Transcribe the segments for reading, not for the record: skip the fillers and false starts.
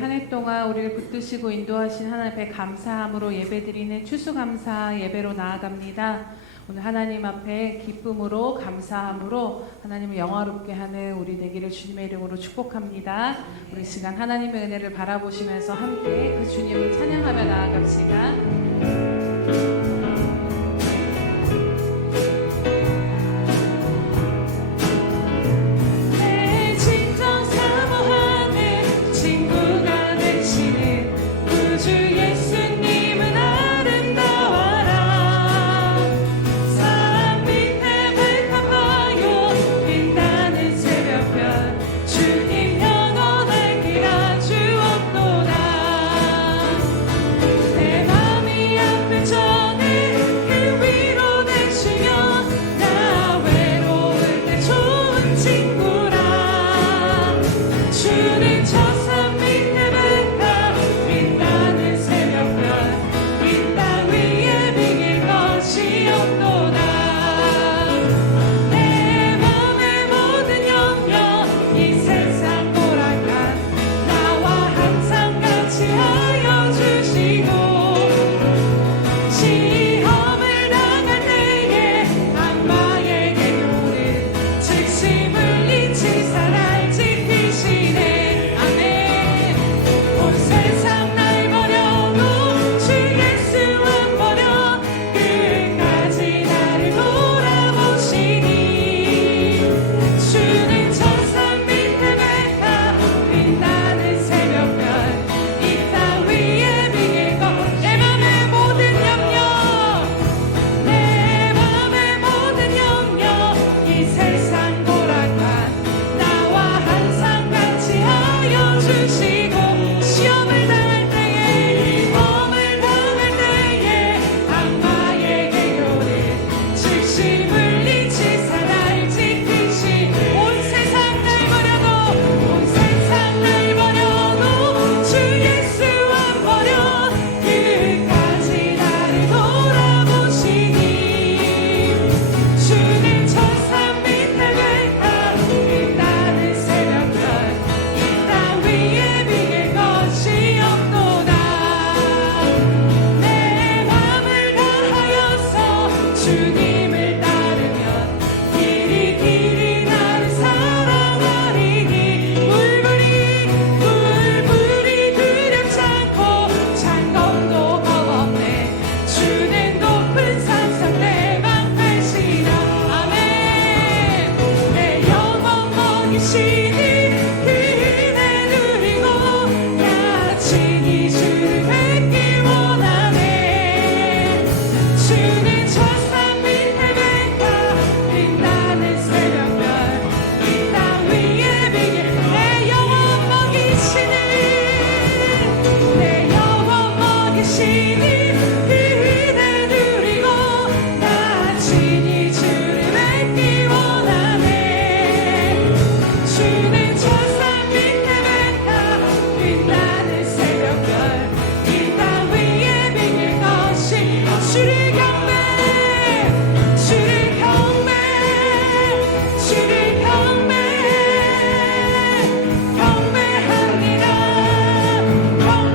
한 해 동안 우리를 붙드시고 인도하신 하나님 앞에 감사함으로 예배드리는 추수감사 예배로 나아갑니다. 오늘 하나님 앞에 기쁨으로 감사함으로 하나님을 영화롭게 하는 우리 되기를 주님의 이름으로 축복합니다. 우리 시간 하나님의 은혜를 바라보시면서 함께 그 주님을 찬양하며 나아갑시다.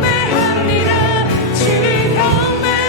경배합니다. 주를 경배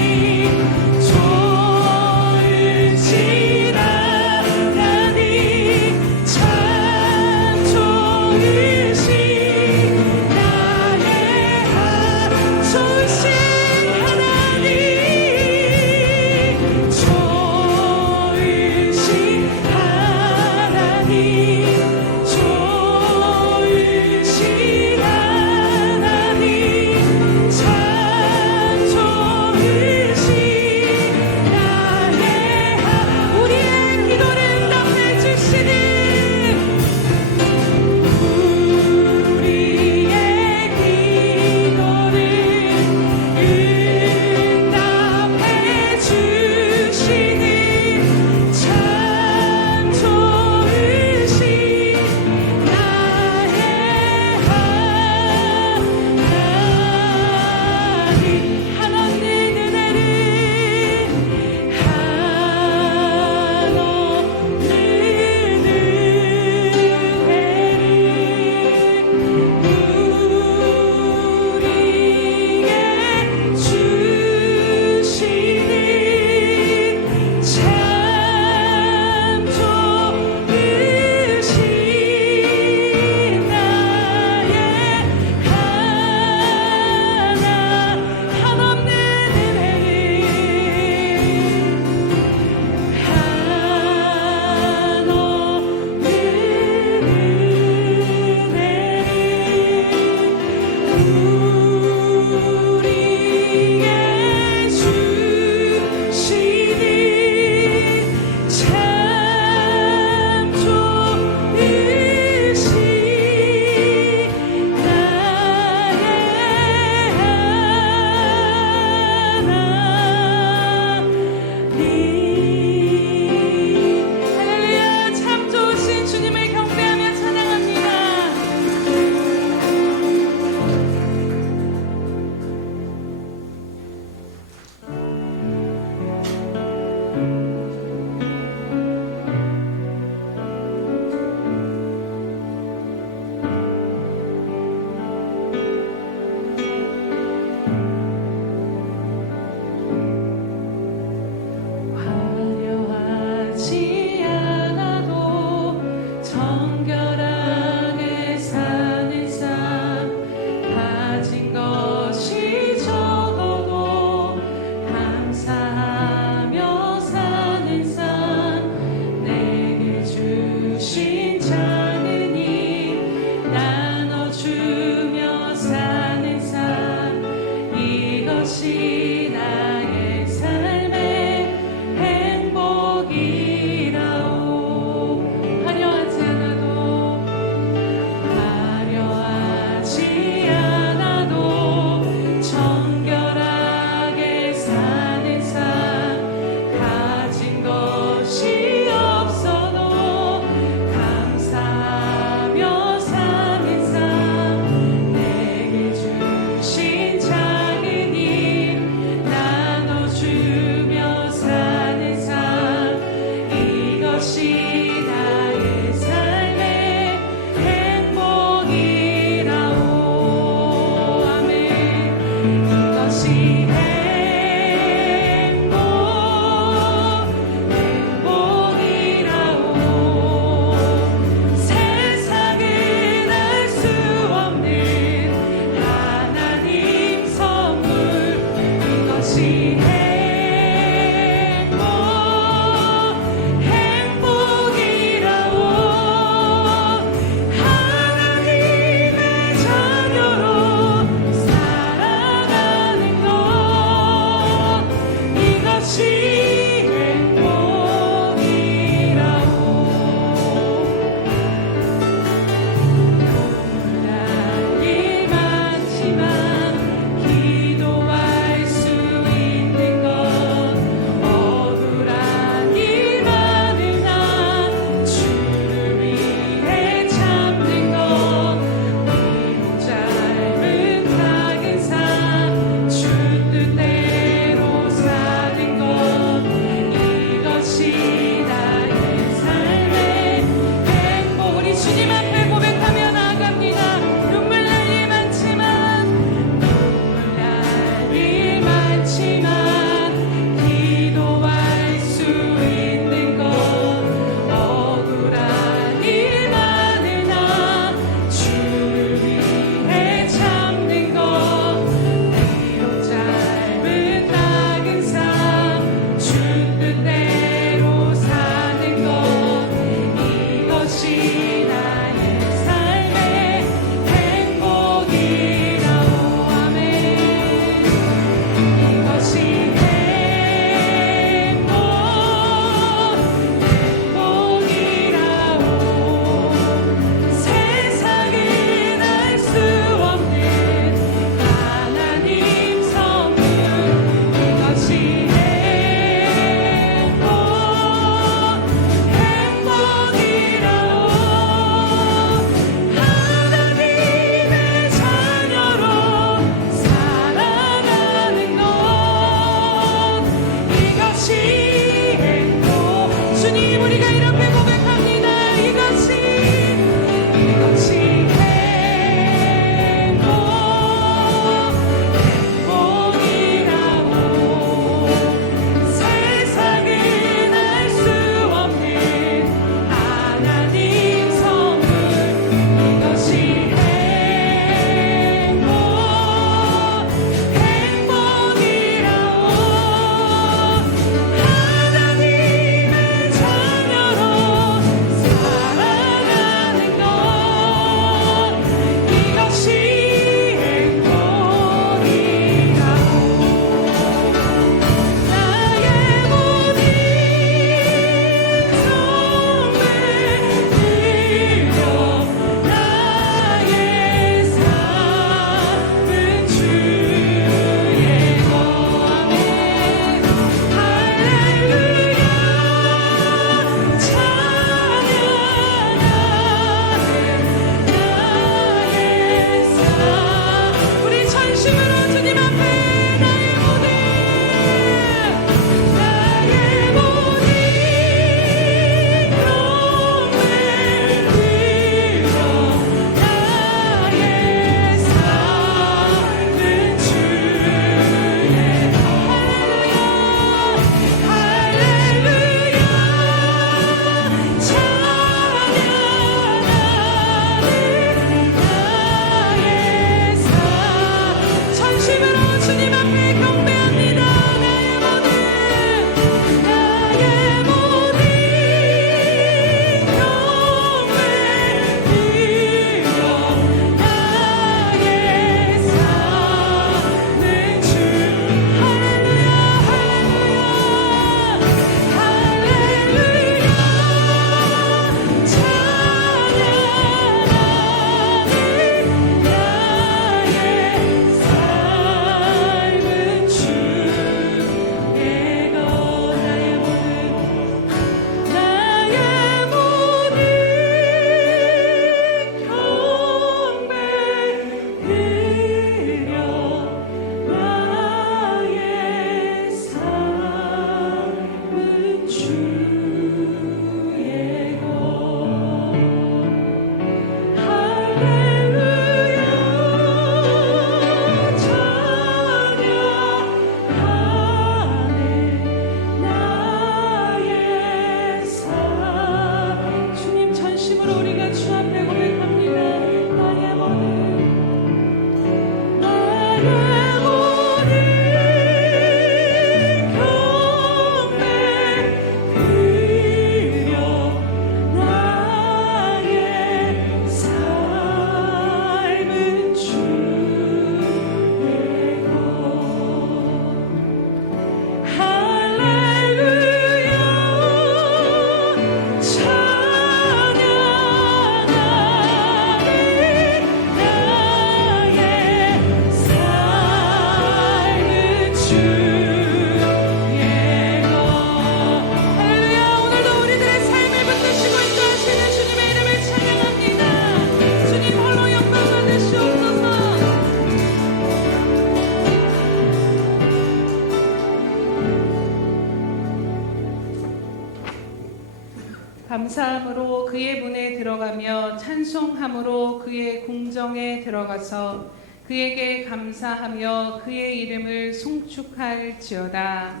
감사함으로 그의 문에 들어가며 찬송함으로 그의 궁정에 들어가서 그에게 감사하며 그의 이름을 송축할지어다.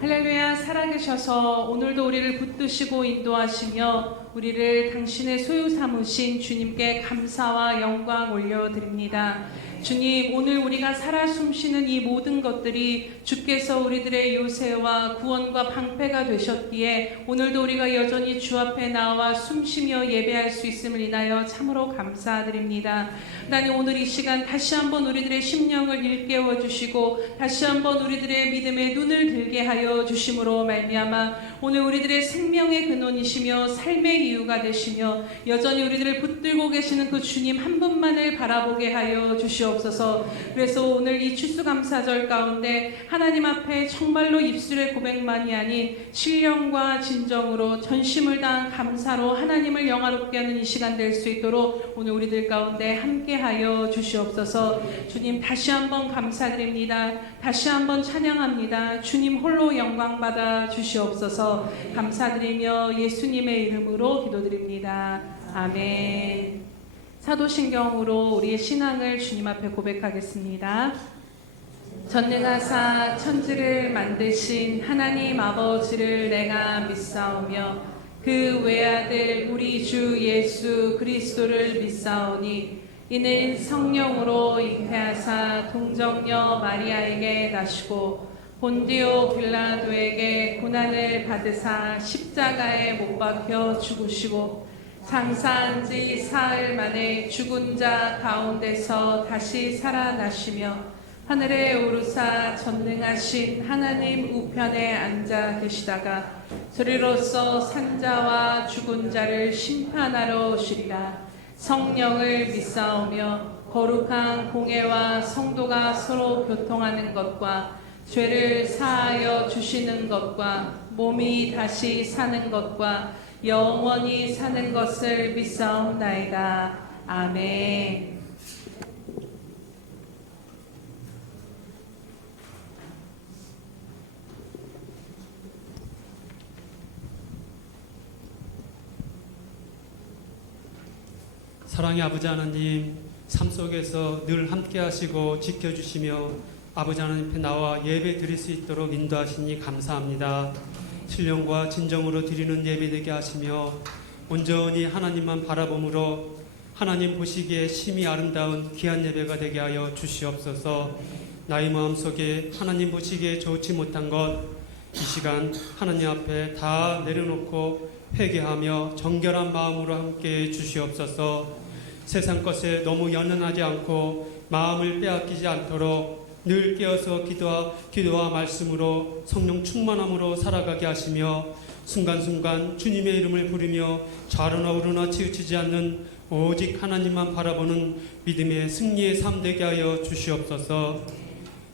할렐루야. 살아계셔서 오늘도 우리를 붙드시고 인도하시며 우리를 당신의 소유 삼으신 주님께 감사와 영광 올려드립니다. 주님, 오늘 우리가 살아 숨쉬는 이 모든 것들이 주께서 우리들의 요새와 구원과 방패가 되셨기에 오늘도 우리가 여전히 주 앞에 나와 숨쉬며 예배할 수 있음을 인하여 참으로 감사드립니다. 하나님, 오늘 이 시간 다시 한번 우리들의 심령을 일깨워 주시고 다시 한번 우리들의 믿음의 눈을 들게 하여 주심으로 말미암아 오늘 우리들의 생명의 근원이시며 삶의 이유가 되시며 여전히 우리들을 붙들고 계시는 그 주님 한 분만을 바라보게 하여 주시옵소서. 그래서 오늘 이 추수감사절 가운데 하나님 앞에 정말로 입술의 고백만이 아닌 신령과 진정으로 전심을 다한 감사로 하나님을 영화롭게 하는 이 시간 될 수 있도록 오늘 우리들 가운데 함께하여 주시옵소서. 주님, 다시 한번 감사드립니다. 다시 한번 찬양합니다. 주님 홀로 영광 받아 주시옵소서. 감사드리며 예수님의 이름으로 기도드립니다. 아멘. 사도신경으로 우리의 신앙을 주님 앞에 고백하겠습니다. 전능하사 천지를 만드신 하나님 아버지를 내가 믿사오며 그 외아들 우리 주 예수 그리스도를 믿사오니 이는 성령으로 잉태하사 동정녀 마리아에게 나시고 본디오 빌라도에게 고난을 받으사 십자가에 못 박혀 죽으시고 장사한 지 사흘 만에 죽은 자 가운데서 다시 살아나시며 하늘에 오르사 전능하신 하나님 우편에 앉아 계시다가 저리로서 산자와 죽은 자를 심판하러 오시리라. 성령을 믿사오며 거룩한 공회와 성도가 서로 교통하는 것과 죄를 사하여 주시는 것과 몸이 다시 사는 것과 영원히 사는 것을 믿사옵나이다. 아멘. 사랑의 아버지 하나님, 삶 속에서 늘 함께 하시고 지켜주시며 아버지 하나님 앞에 나와 예배 드릴 수 있도록 인도하시니 감사합니다. 신령과 진정으로 드리는 예배 되게 하시며 온전히 하나님만 바라봄으로 하나님 보시기에 심히 아름다운 귀한 예배가 되게 하여 주시옵소서. 나의 마음속에 하나님 보시기에 좋지 못한 것 이 시간 하나님 앞에 다 내려놓고 회개하며 정결한 마음으로 함께 주시옵소서. 세상 것에 너무 연연하지 않고 마음을 빼앗기지 않도록 늘 깨어서 기도와 말씀으로 성령 충만함으로 살아가게 하시며 순간순간 주님의 이름을 부르며 좌로나 우로나 치우치지 않는 오직 하나님만 바라보는 믿음의 승리의 삶 되게 하여 주시옵소서.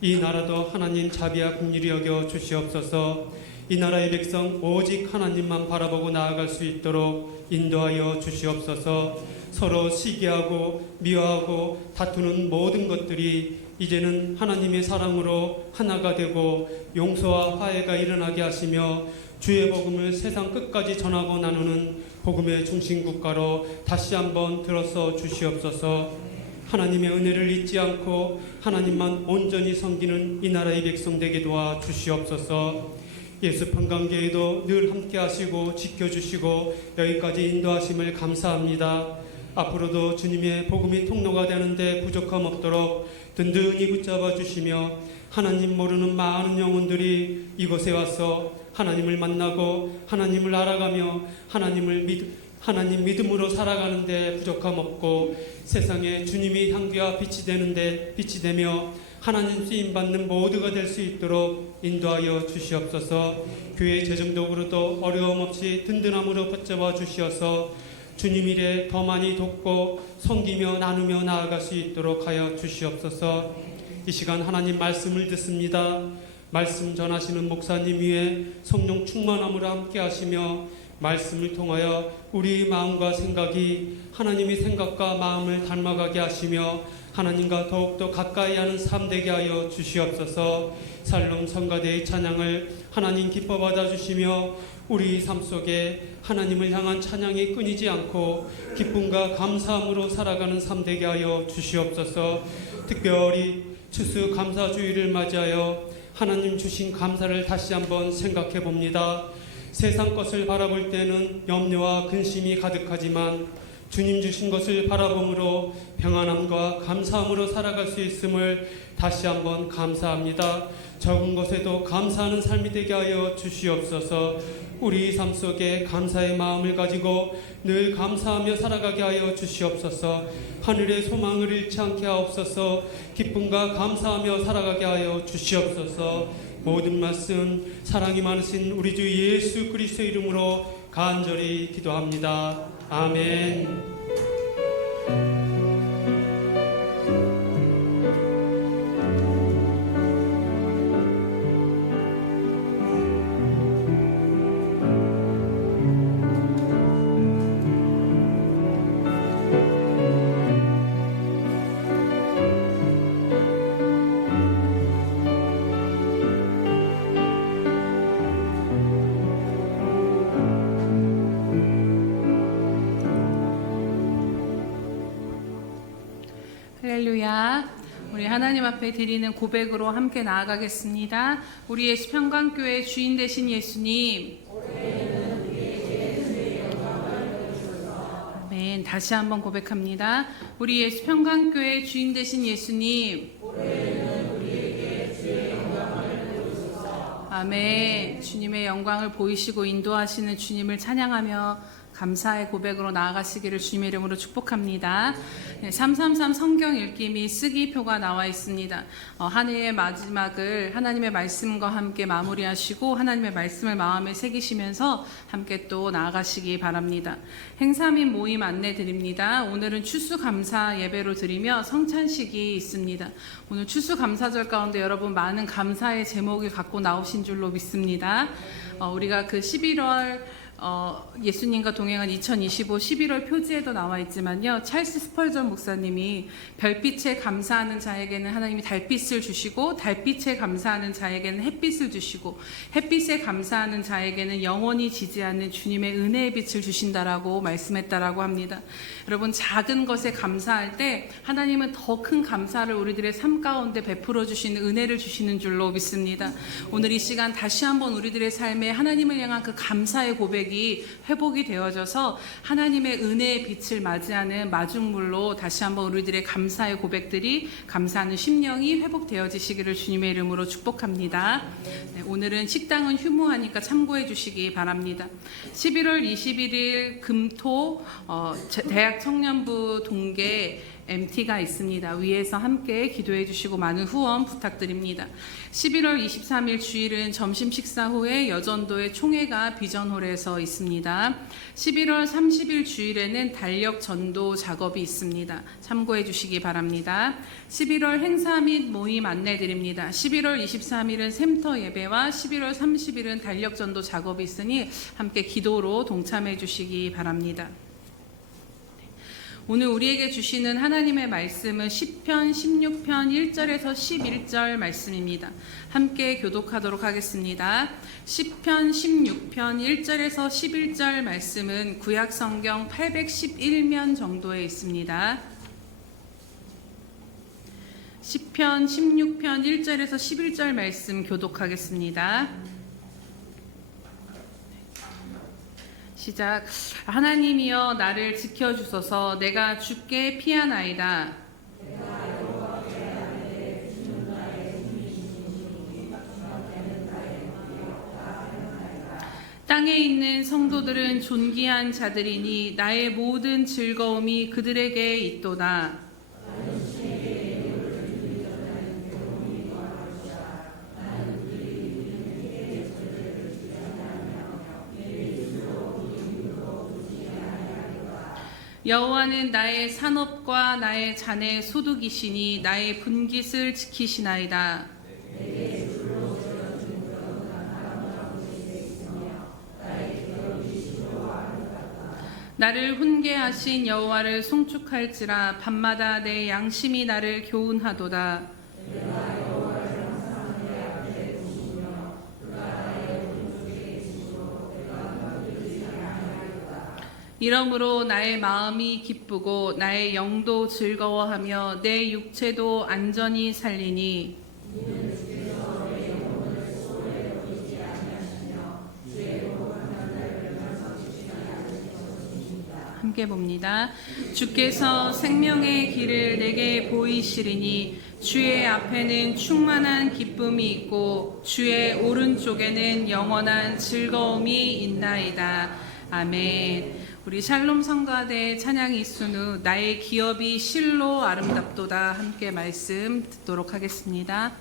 이 나라도 하나님 자비와 긍휼히 여겨 주시옵소서. 이 나라의 백성 오직 하나님만 바라보고 나아갈 수 있도록 인도하여 주시옵소서. 서로 시기하고 미워하고 다투는 모든 것들이 이제는 하나님의 사랑으로 하나가 되고 용서와 화해가 일어나게 하시며 주의 복음을 세상 끝까지 전하고 나누는 복음의 중심국가로 다시 한번 들어서 주시옵소서. 하나님의 은혜를 잊지 않고 하나님만 온전히 섬기는 이 나라의 백성 되게 도와 주시옵소서. 예수 평강교회도 늘 함께 하시고 지켜주시고 여기까지 인도하심을 감사합니다. 앞으로도 주님의 복음이 통로가 되는데 부족함 없도록 든든히 붙잡아 주시며 하나님 모르는 많은 영혼들이 이곳에 와서 하나님을 만나고 하나님을 알아가며 하나님 믿음으로 살아가는데 부족함 없고 세상에 주님이 향기와 빛이 되는데 빛이 되며 하나님 쓰임받는 모두가 될 수 있도록 인도하여 주시옵소서. 교회 재정적으로도 어려움 없이 든든함으로 붙잡아 주시어서 주님 일에 더 많이 돕고 섬기며 나누며 나아갈 수 있도록 하여 주시옵소서. 이 시간 하나님 말씀을 듣습니다. 말씀 전하시는 목사님 위에 성령 충만함으로 함께 하시며 말씀을 통하여 우리 마음과 생각이 하나님의 생각과 마음을 닮아가게 하시며 하나님과 더욱더 가까이 하는 삶 되게 하여 주시옵소서. 살롬 성가대의 찬양을 하나님 기뻐 받아주시며 우리 삶 속에 하나님을 향한 찬양이 끊이지 않고 기쁨과 감사함으로 살아가는 삶 되게 하여 주시옵소서. 특별히 추수감사주의를 맞이하여 하나님 주신 감사를 다시 한번 생각해 봅니다. 세상 것을 바라볼 때는 염려와 근심이 가득하지만 주님 주신 것을 바라봄으로 평안함과 감사함으로 살아갈 수 있음을 다시 한번 감사합니다. 적은 것에도 감사하는 삶이 되게 하여 주시옵소서. 우리 삶 속에 감사의 마음을 가지고 늘 감사하며 살아가게 하여 주시옵소서. 하늘의 소망을 잃지 않게 하옵소서. 기쁨과 감사하며 살아가게 하여 주시옵소서. 모든 말씀 사랑이 많으신 우리 주 예수 그리스도의 이름으로 간절히 기도합니다. 아멘. 할렐루야. 우리 하나님 앞에 드리는 고백으로 함께 나아가겠습니다. 우리 예수 평강교회 주인 되신 예수님, 아멘. 다시 한번 고백합니다. 우리 예수 평강교회 주인 되신 예수님, 아멘. 주님의 영광을 보이시고 인도하시는 주님을 찬양하며 감사의 고백으로 나아가시기를 주님의 이름으로 축복합니다. 333 성경 읽기 및 쓰기표가 나와 있습니다. 한 해의 마지막을 하나님의 말씀과 함께 마무리하시고 하나님의 말씀을 마음에 새기시면서 함께 또 나아가시기 바랍니다. 행사 및 모임 안내 드립니다. 오늘은 추수감사 예배로 드리며 성찬식이 있습니다. 오늘 추수감사절 가운데 여러분 많은 감사의 제목을 갖고 나오신 줄로 믿습니다. 우리가 그 11월 예수님과 동행한 2025 11월 표지에도 나와 있지만요, 찰스 스펄전 목사님이 별빛에 감사하는 자에게는 하나님이 달빛을 주시고 달빛에 감사하는 자에게는 햇빛을 주시고 햇빛에 감사하는 자에게는 영원히 지지 않는 주님의 은혜의 빛을 주신다라고 말씀했다라고 합니다. 여러분, 작은 것에 감사할 때 하나님은 더 큰 감사를 우리들의 삶 가운데 베풀어 주시는 은혜를 주시는 줄로 믿습니다. 오늘 이 시간 다시 한번 우리들의 삶에 하나님을 향한 그 감사의 고백이 회복이 되어져서 하나님의 은혜의 빛을 맞이하는 마중물로 다시 한번 우리들의 감사의 고백들이, 감사하는 심령이 회복되어지시기를 주님의 이름으로 축복합니다. 네, 오늘은 식당은 휴무하니까 참고해 주시기 바랍니다. 11월 21일 금토 대학 청년부 동계 MT가 있습니다. 위에서 함께 기도해 주시고 많은 후원 부탁드립니다. 11월 23일 주일은 점심 식사 후에 여전도의 총회가 비전홀에서 있습니다. 11월 30일 주일에는 달력 전도 작업이 있습니다. 참고해 주시기 바랍니다. 11월 행사 및 모임 안내 드립니다. 11월 23일은 샘터 예배와 11월 30일은 달력 전도 작업이 있으니 함께 기도로 동참해 주시기 바랍니다. 오늘 우리에게 주시는 하나님의 말씀은 시편 16편 1절에서 11절 말씀입니다. 함께 교독하도록 하겠습니다. 시편 16편 1절에서 11절 말씀은 구약 성경 811면 정도에 있습니다. 시편 16편 1절에서 11절 말씀 교독하겠습니다. 시작. 하나님이여 나를 지켜주소서. 내가 주께 피하나이다. 땅에 있는 성도들은 존귀한 자들이니 나의 모든 즐거움이 그들에게 있도다. 여호와는 나의 산업과 나의 잔의 소득이시니 나의 분깃을 지키시나이다. 나를 훈계하신 여호와를 송축할지라. 밤마다 내 양심이 나를 교훈하도다. 이러므로 나의 마음이 기쁘고 나의 영도 즐거워하며 내 육체도 안전히 살리니 함께 봅니다. 주께서 생명의 길을 내게 보이시리니 주의 앞에는 충만한 기쁨이 있고 주의 오른쪽에는 영원한 즐거움이 있나이다. 아멘. 우리 샬롬 성가대 찬양 이순우 나의 기업이 실로 아름답도다 함께 말씀 듣도록 하겠습니다.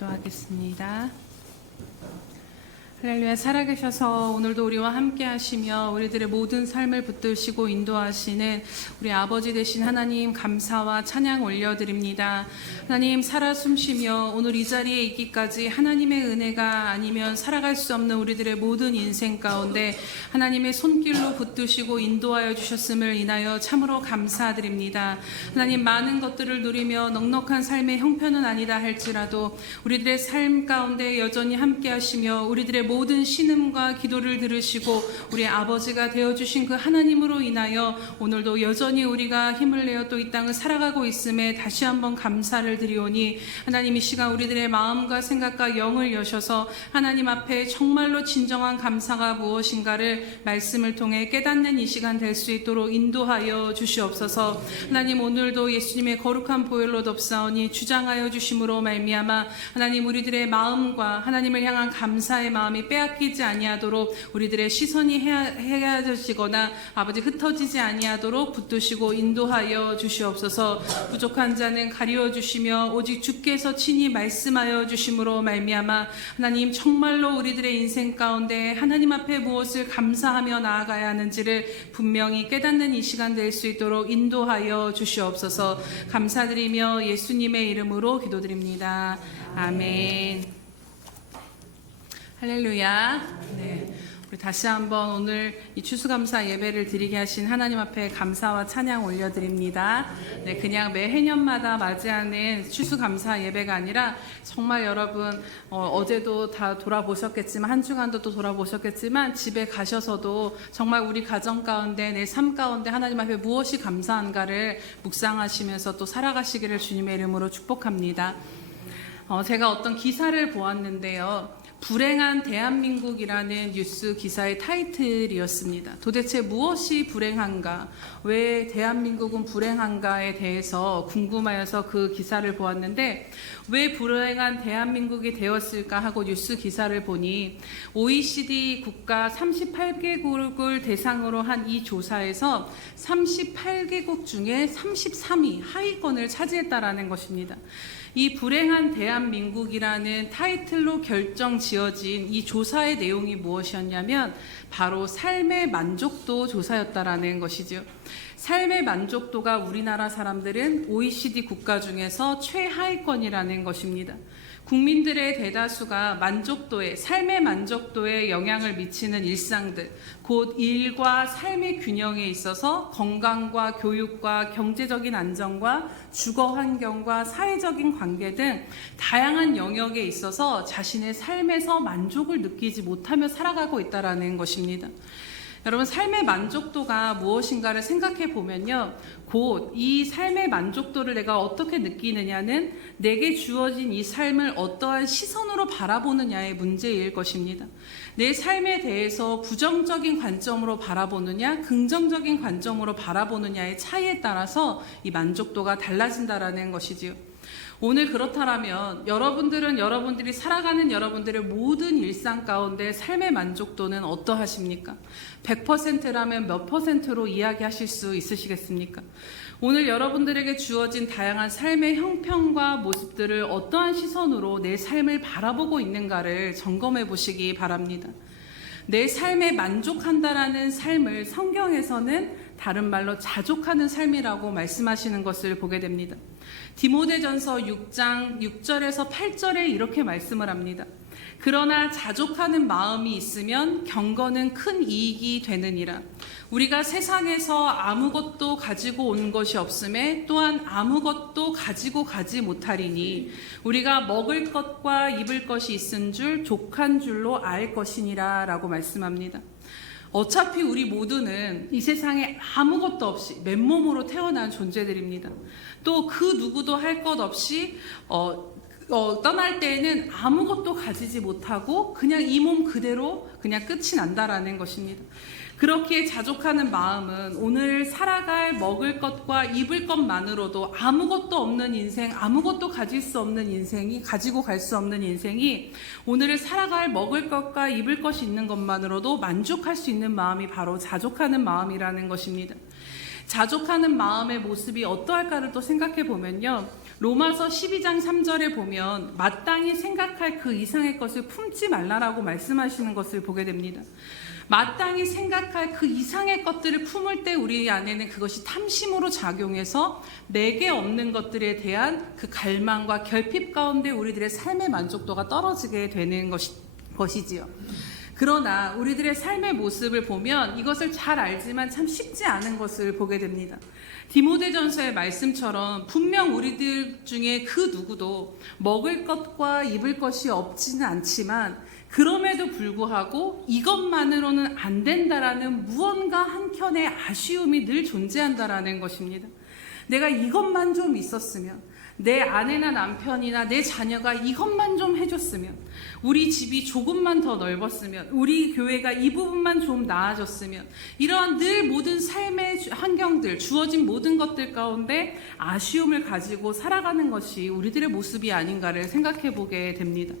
기도하겠습니다. 할렐루야. 살아계셔서 오늘도 우리와 함께 하시며 우리들의 모든 삶을 붙드시고 인도하시는 우리 아버지 되신 하나님 감사와 찬양 올려드립니다. 하나님 살아 숨쉬며 오늘 이 자리에 있기까지 하나님의 은혜가 아니면 살아갈 수 없는 우리들의 모든 인생 가운데 하나님의 손길로 붙드시고 인도하여 주셨음을 인하여 참으로 감사드립니다. 하나님 많은 것들을 누리며 넉넉한 삶의 형편은 아니다 할지라도 우리들의 삶 가운데 여전히 함께 하시며 우리들의 모든 신음과 기도를 들으시고 우리 아버지가 되어주신 그 하나님으로 인하여 오늘도 여전히 우리가 힘을 내어 또 이 땅을 살아가고 있음에 다시 한번 감사를 드리오니, 하나님 이 시간 우리들의 마음과 생각과 영을 여셔서 하나님 앞에 정말로 진정한 감사가 무엇인가를 말씀을 통해 깨닫는 이 시간 될 수 있도록 인도하여 주시옵소서. 하나님 오늘도 예수님의 거룩한 보혈로 덮사오니 주장하여 주심으로 말미암아 하나님 우리들의 마음과 하나님을 향한 감사의 마음이 빼앗기지 아니하도록 우리들의 시선이 헤어지거나 아버지 흩어지지 아니하도록 붙드시고 인도하여 주시옵소서. 부족한 자는 가리워 주시며 오직 주께서 친히 말씀하여 주심으로 말미암아 하나님 정말로 우리들의 인생 가운데 하나님 앞에 무엇을 감사하며 나아가야 하는지를 분명히 깨닫는 이 시간 될 수 있도록 인도하여 주시옵소서. 감사드리며 예수님의 이름으로 기도드립니다. 아멘. 할렐루야. 네. 우리 다시 한번 오늘 이 추수감사 예배를 드리게 하신 하나님 앞에 감사와 찬양 올려드립니다. 네, 그냥 매 해년마다 맞이하는 추수감사 예배가 아니라 정말 여러분 어제도 다 돌아보셨겠지만 한 주간도 또 돌아보셨겠지만 집에 가셔서도 정말 우리 가정 가운데 내 삶 가운데 하나님 앞에 무엇이 감사한가를 묵상하시면서 또 살아가시기를 주님의 이름으로 축복합니다. 제가 어떤 기사를 보았는데요. 불행한 대한민국이라는 뉴스 기사의 타이틀이었습니다. 도대체 무엇이 불행한가, 왜 대한민국은 불행한가에 대해서 궁금하여서 그 기사를 보았는데, 왜 불행한 대한민국이 되었을까 하고 뉴스 기사를 보니 OECD 국가 38개국을 대상으로 한 이 조사에서 38개국 중에 33위 하위권을 차지했다라는 것입니다. 이 불행한 대한민국이라는 타이틀로 결정 지어진 이 조사의 내용이 무엇이었냐면 바로 삶의 만족도 조사였다라는 것이죠. 삶의 만족도가 우리나라 사람들은 OECD 국가 중에서 최하위권이라는 것입니다. 국민들의 대다수가 만족도에, 삶의 만족도에 영향을 미치는 일상들, 곧 일과 삶의 균형에 있어서 건강과 교육과 경제적인 안정과 주거 환경과 사회적인 관계 등 다양한 영역에 있어서 자신의 삶에서 만족을 느끼지 못하며 살아가고 있다는 것입니다. 여러분, 삶의 만족도가 무엇인가를 생각해 보면요, 곧 이 삶의 만족도를 내가 어떻게 느끼느냐는 내게 주어진 이 삶을 어떠한 시선으로 바라보느냐의 문제일 것입니다. 내 삶에 대해서 부정적인 관점으로 바라보느냐, 긍정적인 관점으로 바라보느냐의 차이에 따라서 이 만족도가 달라진다라는 것이지요. 오늘 그렇다면 여러분들은 여러분들이 살아가는 여러분들의 모든 일상 가운데 삶의 만족도는 어떠하십니까? 100%라면 몇 %로 이야기하실 수 있으시겠습니까? 오늘 여러분들에게 주어진 다양한 삶의 형편과 모습들을 어떠한 시선으로 내 삶을 바라보고 있는가를 점검해 보시기 바랍니다. 내 삶에 만족한다라는 삶을 성경에서는 다른 말로 자족하는 삶이라고 말씀하시는 것을 보게 됩니다. 디모데전서 6장 6절에서 8절에 이렇게 말씀을 합니다. 그러나 자족하는 마음이 있으면 경건은 큰 이익이 되느니라. 우리가 세상에서 아무것도 가지고 온 것이 없음에 또한 아무것도 가지고 가지 못하리니 우리가 먹을 것과 입을 것이 있은 줄 족한 줄로 알 것이니라 라고 말씀합니다. 어차피 우리 모두는 이 세상에 아무것도 없이 맨몸으로 태어난 존재들입니다. 또 그 누구도 할 것 없이 떠날 때에는 아무것도 가지지 못하고 그냥 이 몸 그대로 그냥 끝이 난다라는 것입니다. 그렇게 자족하는 마음은 오늘 살아갈 먹을 것과 입을 것만으로도 아무것도 없는 인생, 아무것도 가질 수 없는 인생이, 가지고 갈 수 없는 인생이 오늘을 살아갈 먹을 것과 입을 것이 있는 것만으로도 만족할 수 있는 마음이 바로 자족하는 마음이라는 것입니다. 자족하는 마음의 모습이 어떠할까를 또 생각해 보면요, 로마서 12장 3절에 보면 마땅히 생각할 그 이상의 것을 품지 말라라고 말씀하시는 것을 보게 됩니다. 마땅히 생각할 그 이상의 것들을 품을 때 우리 안에는 그것이 탐심으로 작용해서 내게 없는 것들에 대한 그 갈망과 결핍 가운데 우리들의 삶의 만족도가 떨어지게 되는 것이지요. 그러나 우리들의 삶의 모습을 보면 이것을 잘 알지만 참 쉽지 않은 것을 보게 됩니다. 디모데전서의 말씀처럼 분명 우리들 중에 그 누구도 먹을 것과 입을 것이 없지는 않지만 그럼에도 불구하고 이것만으로는 안 된다라는 무언가 한켠의 아쉬움이 늘 존재한다라는 것입니다. 내가 이것만 좀 있었으면, 내 아내나 남편이나 내 자녀가 이것만 좀 해줬으면, 우리 집이 조금만 더 넓었으면, 우리 교회가 이 부분만 좀 나아졌으면, 이러한 늘 모든 삶의 환경들, 주어진 모든 것들 가운데 아쉬움을 가지고 살아가는 것이 우리들의 모습이 아닌가를 생각해 보게 됩니다.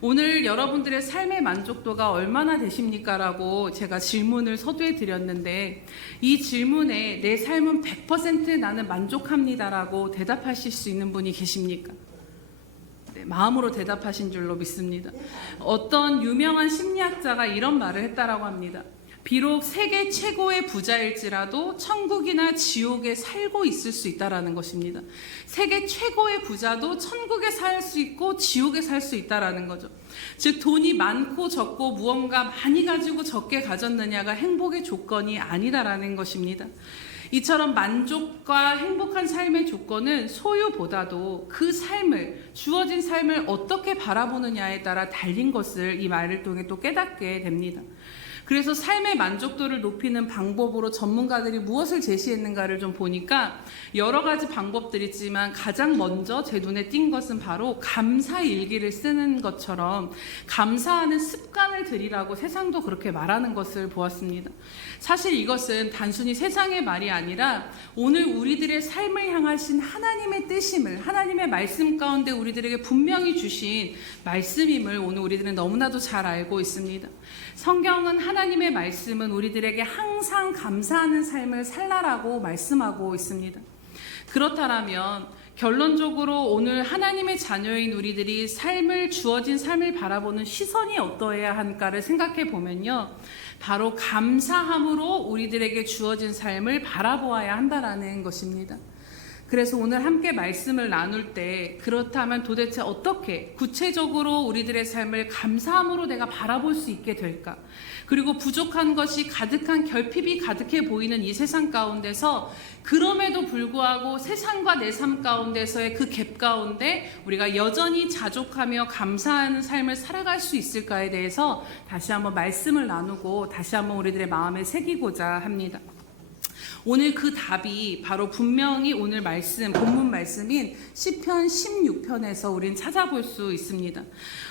오늘 여러분들의 삶의 만족도가 얼마나 되십니까? 라고 제가 질문을 서두에 드렸는데, 이 질문에 내 삶은 100% 나는 만족합니다 라고 대답하실 수 있는 분이 계십니까? 네, 마음으로 대답하신 줄로 믿습니다. 어떤 유명한 심리학자가 이런 말을 했다라고 합니다. 비록 세계 최고의 부자일지라도 천국이나 지옥에 살고 있을 수 있다라는 것입니다. 세계 최고의 부자도 천국에 살 수 있고 지옥에 살 수 있다라는 거죠. 즉 돈이 많고 적고 무언가 많이 가지고 적게 가졌느냐가 행복의 조건이 아니다라는 것입니다. 이처럼 만족과 행복한 삶의 조건은 소유보다도 그 삶을, 주어진 삶을 어떻게 바라보느냐에 따라 달린 것을 이 말을 통해 또 깨닫게 됩니다. 그래서 삶의 만족도를 높이는 방법으로 전문가들이 무엇을 제시했는가를 좀 보니까 여러 가지 방법들이 있지만 가장 먼저 제 눈에 띈 것은 바로 감사일기를 쓰는 것처럼 감사하는 습관을 들이라고 세상도 그렇게 말하는 것을 보았습니다. 사실 이것은 단순히 세상의 말이 아니라 오늘 우리들의 삶을 향하신 하나님의 뜻임을, 하나님의 말씀 가운데 우리들에게 분명히 주신 말씀임을 오늘 우리들은 너무나도 잘 알고 있습니다. 성경은 하나님의 말씀은 우리들에게 항상 감사하는 삶을 살라라고 말씀하고 있습니다. 그렇다면 결론적으로 오늘 하나님의 자녀인 우리들이 주어진 삶을 바라보는 시선이 어떠해야 할까를 생각해 보면요, 바로 감사함으로 우리들에게 주어진 삶을 바라보아야 한다라는 것입니다. 그래서 오늘 함께 말씀을 나눌 때 그렇다면 도대체 어떻게 구체적으로 우리들의 삶을 감사함으로 내가 바라볼 수 있게 될까? 그리고 부족한 것이 가득한 결핍이 가득해 보이는 이 세상 가운데서 그럼에도 불구하고 세상과 내 삶 가운데서의 그 갭 가운데 우리가 여전히 자족하며 감사하는 삶을 살아갈 수 있을까에 대해서 다시 한번 말씀을 나누고 다시 한번 우리들의 마음에 새기고자 합니다. 오늘 그 답이 바로 분명히 오늘 본문 말씀인 시편 16편에서 우린 찾아볼 수 있습니다.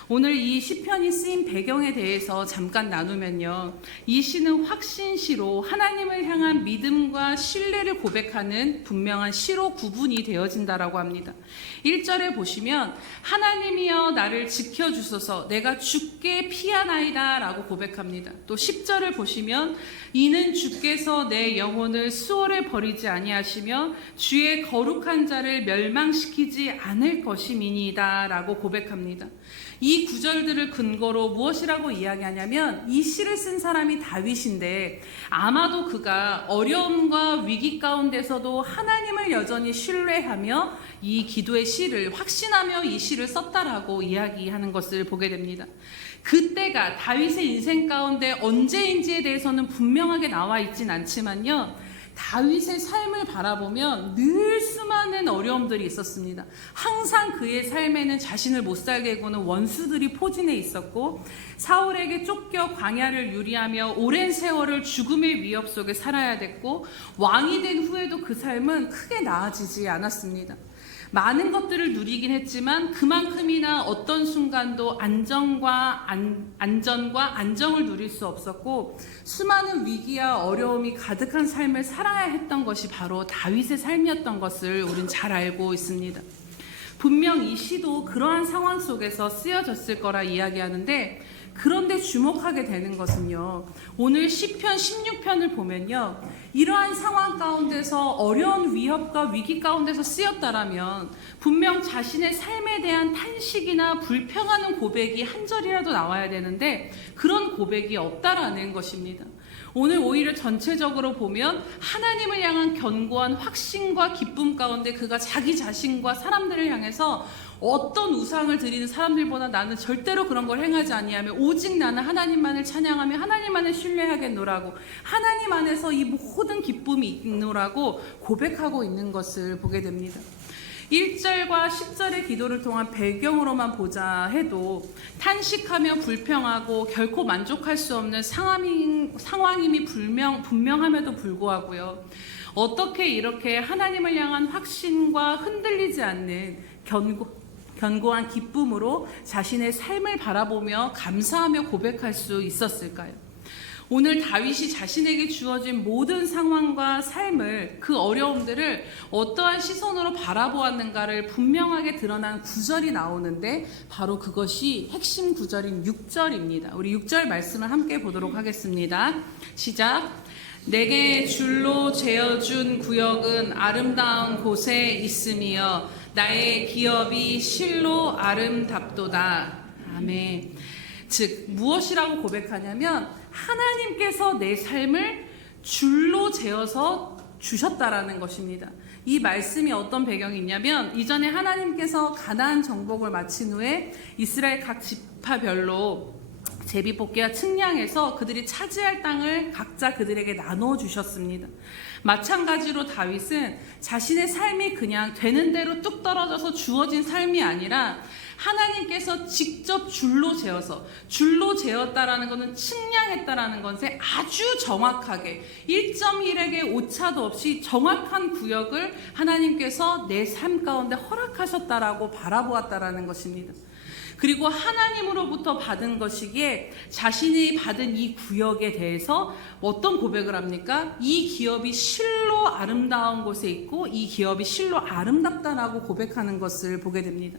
오늘 이 시편이 쓰인 배경에 대해서 잠깐 나누면요, 이 시는 확신시로 하나님을 향한 믿음과 신뢰를 고백하는 분명한 시로 구분이 되어진다라고 합니다. 1절에 보시면 하나님이여 나를 지켜주소서 내가 주께 피하나이다 라고 고백합니다. 또 10절을 보시면 이는 주께서 내 영혼을 수월에 버리지 아니하시며 주의 거룩한 자를 멸망시키지 않을 것임이니이다 라고 고백합니다. 이 구절들을 근거로 무엇이라고 이야기하냐면 이 시를 쓴 사람이 다윗인데 아마도 그가 어려움과 위기 가운데서도 하나님을 여전히 신뢰하며 이 기도의 시를 확신하며 이 시를 썼다라고 이야기하는 것을 보게 됩니다. 그때가 다윗의 인생 가운데 언제인지에 대해서는 분명하게 나와 있진 않지만요, 다윗의 삶을 바라보면 늘 수많은 어려움들이 있었습니다. 항상 그의 삶에는 자신을 못 살게 구는 원수들이 포진해 있었고 사울에게 쫓겨 광야를 유리하며 오랜 세월을 죽음의 위협 속에 살아야 됐고 왕이 된 후에도 그 삶은 크게 나아지지 않았습니다. 많은 것들을 누리긴 했지만 그만큼이나 어떤 순간도 안전과 안정을 누릴 수 없었고 수많은 위기와 어려움이 가득한 삶을 살아야 했던 것이 바로 다윗의 삶이었던 것을 우린 잘 알고 있습니다. 분명 이 시도 그러한 상황 속에서 쓰여졌을 거라 이야기하는데, 그런데 주목하게 되는 것은요, 오늘 시편 16편을 보면요, 이러한 상황 가운데서 어려운 위협과 위기 가운데서 쓰였다라면 분명 자신의 삶에 대한 탄식이나 불평하는 고백이 한 절이라도 나와야 되는데 그런 고백이 없다라는 것입니다. 오늘 오히려 전체적으로 보면 하나님을 향한 견고한 확신과 기쁨 가운데 그가 자기 자신과 사람들을 향해서 어떤 우상을 드리는 사람들보다 나는 절대로 그런 걸 행하지 아니하며 오직 나는 하나님만을 찬양하며 하나님만을 신뢰하겠노라고, 하나님 안에서 이 모든 기쁨이 있노라고 고백하고 있는 것을 보게 됩니다. 1절과 10절의 기도를 통한 배경으로만 보자 해도 탄식하며 불평하고 결코 만족할 수 없는 상황임이 분명함에도 불구하고요, 어떻게 이렇게 하나님을 향한 확신과 흔들리지 않는 견고한 기쁨으로 자신의 삶을 바라보며 감사하며 고백할 수 있었을까요? 오늘 다윗이 자신에게 주어진 모든 상황과 삶을, 그 어려움들을 어떠한 시선으로 바라보았는가를 분명하게 드러난 구절이 나오는데 바로 그것이 핵심 구절인 6절입니다. 우리 6절 말씀을 함께 보도록 하겠습니다. 시작. 내게 줄로 재어준 구역은 아름다운 곳에 있으며 나의 기업이 실로 아름답도다. 아멘. 즉 무엇이라고 고백하냐면 하나님께서 내 삶을 줄로 재어서 주셨다라는 것입니다. 이 말씀이 어떤 배경이 있냐면 이전에 하나님께서 가나안 정복을 마친 후에 이스라엘 각 지파별로 제비뽑기와 측량해서 그들이 차지할 땅을 각자 그들에게 나눠 주셨습니다. 마찬가지로 다윗은 자신의 삶이 그냥 되는 대로 뚝 떨어져서 주어진 삶이 아니라 하나님께서 직접 줄로 재었다라는 것은 측량했다라는 것에 아주 정확하게 1.1에게 오차도 없이 정확한 구역을 하나님께서 내 삶 가운데 허락하셨다라고 바라보았다라는 것입니다. 그리고 하나님으로부터 받은 것이기에 자신이 받은 이 구역에 대해서 어떤 고백을 합니까? 이 기업이 실로 아름다운 곳에 있고 이 기업이 실로 아름답다라고 고백하는 것을 보게 됩니다.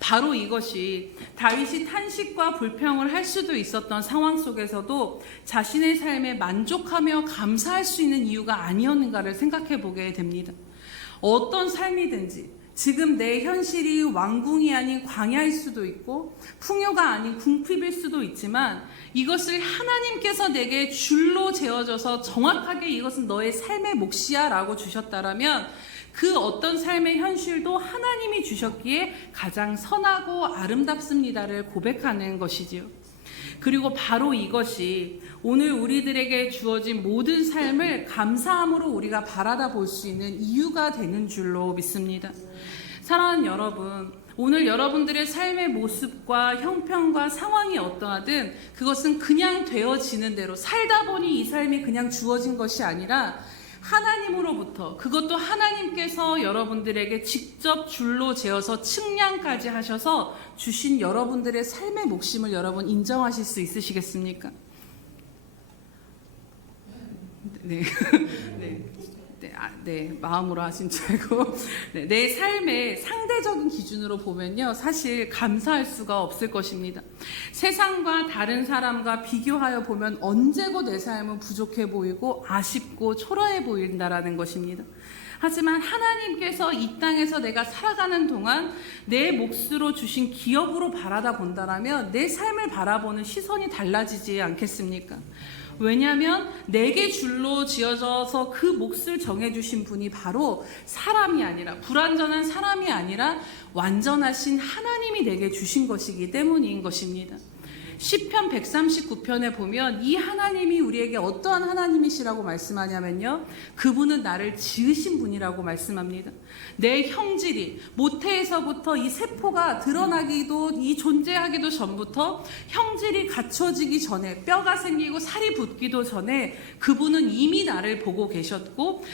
바로 이것이 다윗이 탄식과 불평을 할 수도 있었던 상황 속에서도 자신의 삶에 만족하며 감사할 수 있는 이유가 아니었는가를 생각해 보게 됩니다. 어떤 삶이든지 지금 내 현실이 왕궁이 아닌 광야일 수도 있고 풍요가 아닌 궁핍일 수도 있지만 이것을 하나님께서 내게 줄로 재어져서 정확하게 이것은 너의 삶의 몫이야 라고 주셨다라면 그 어떤 삶의 현실도 하나님이 주셨기에 가장 선하고 아름답습니다를 고백하는 것이지요. 그리고 바로 이것이 오늘 우리들에게 주어진 모든 삶을 감사함으로 우리가 바라다 볼 수 있는 이유가 되는 줄로 믿습니다. 사랑하는 여러분, 오늘 여러분들의 삶의 모습과 형편과 상황이 어떠하든 그것은 그냥 되어지는 대로 살다 보니 이 삶이 그냥 주어진 것이 아니라 하나님으로부터, 그것도 하나님께서 여러분들에게 직접 줄로 재어서 측량까지 하셔서 주신 여러분들의 삶의 몫임을 여러분 인정하실 수 있으시겠습니까? 네. 네, 마음으로 하신 줄 알고. 네, 내 삶의 상대적인 기준으로 보면요, 사실 감사할 수가 없을 것입니다. 세상과 다른 사람과 비교하여 보면 언제고 내 삶은 부족해 보이고 아쉽고 초라해 보인다라는 것입니다. 하지만 하나님께서 이 땅에서 내가 살아가는 동안 내 몫으로 주신 기업으로 바라다 본다라면 내 삶을 바라보는 시선이 달라지지 않겠습니까? 왜냐하면 내게 줄로 지어져서 그 몫을 정해주신 분이 바로 사람이 아니라, 불완전한 사람이 아니라 완전하신 하나님이 내게 주신 것이기 때문인 것입니다. 시편 139편에 보면 이 하나님이 우리에게 어떠한 하나님이시라고 말씀하냐면요, 그분은 나를 지으신 분이라고 말씀합니다. 내 형질이 모태에서부터 이 세포가 드러나기도, 이 존재하기도 전부터 형질이 갖춰지기 전에, 뼈가 생기고 살이 붙기도 전에 그분은 이미 나를 보고 계셨고,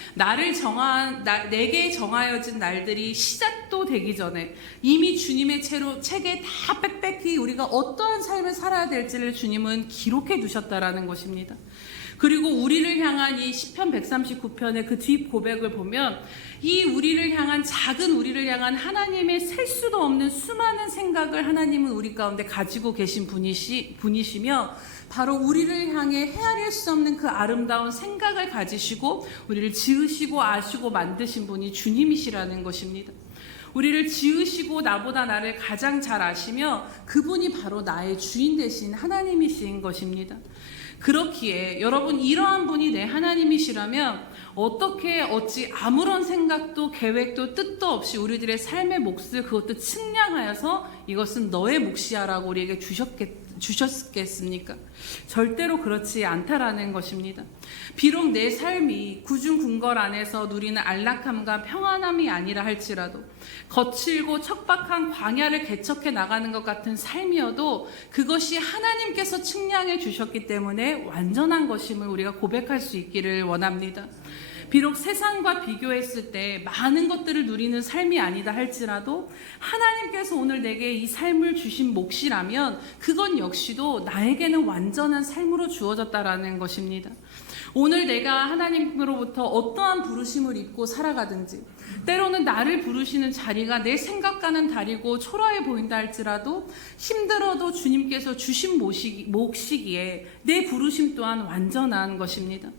내게 정하여진 날들이 시작도 되기 전에 이미 주님의 책에 다 빽빽히 우리가 어떠한 삶을 살아야 될지를 주님은 기록해 두셨다라는 것입니다. 그리고 우리를 향한 이 시편 139편의 그 뒷 고백을 보면 이 우리를 향한, 작은 우리를 향한 하나님의 셀 수도 없는 수많은 생각을 하나님은 우리 가운데 가지고 계신 분이시며 바로 우리를 향해 헤아릴 수 없는 그 아름다운 생각을 가지시고 우리를 지으시고 아시고 만드신 분이 주님이시라는 것입니다. 우리를 지으시고 나보다 나를 가장 잘 아시며 그분이 바로 나의 주인 되신 하나님이신 것입니다. 그렇기에 여러분, 이러한 분이 내 하나님이시라면 어찌 아무런 생각도 계획도 뜻도 없이 우리들의 삶의 몫을 그것도 측량하여서 이것은 너의 몫이야라고 우리에게 주셨겠습니까? 절대로 그렇지 않다라는 것입니다. 비록 내 삶이 구중궁궐 안에서 누리는 안락함과 평안함이 아니라 할지라도 거칠고 척박한 광야를 개척해 나가는 것 같은 삶이어도 그것이 하나님께서 측량해 주셨기 때문에 완전한 것임을 우리가 고백할 수 있기를 원합니다. 비록 세상과 비교했을 때 많은 것들을 누리는 삶이 아니다 할지라도 하나님께서 오늘 내게 이 삶을 주신 몫이라면 그건 역시도 나에게는 완전한 삶으로 주어졌다라는 것입니다. 오늘 내가 하나님으로부터 어떠한 부르심을 입고 살아가든지 때로는 나를 부르시는 자리가 내 생각과는 다르고 초라해 보인다 할지라도 힘들어도 주님께서 주신 몫이기에 내 부르심 또한 완전한 것입니다.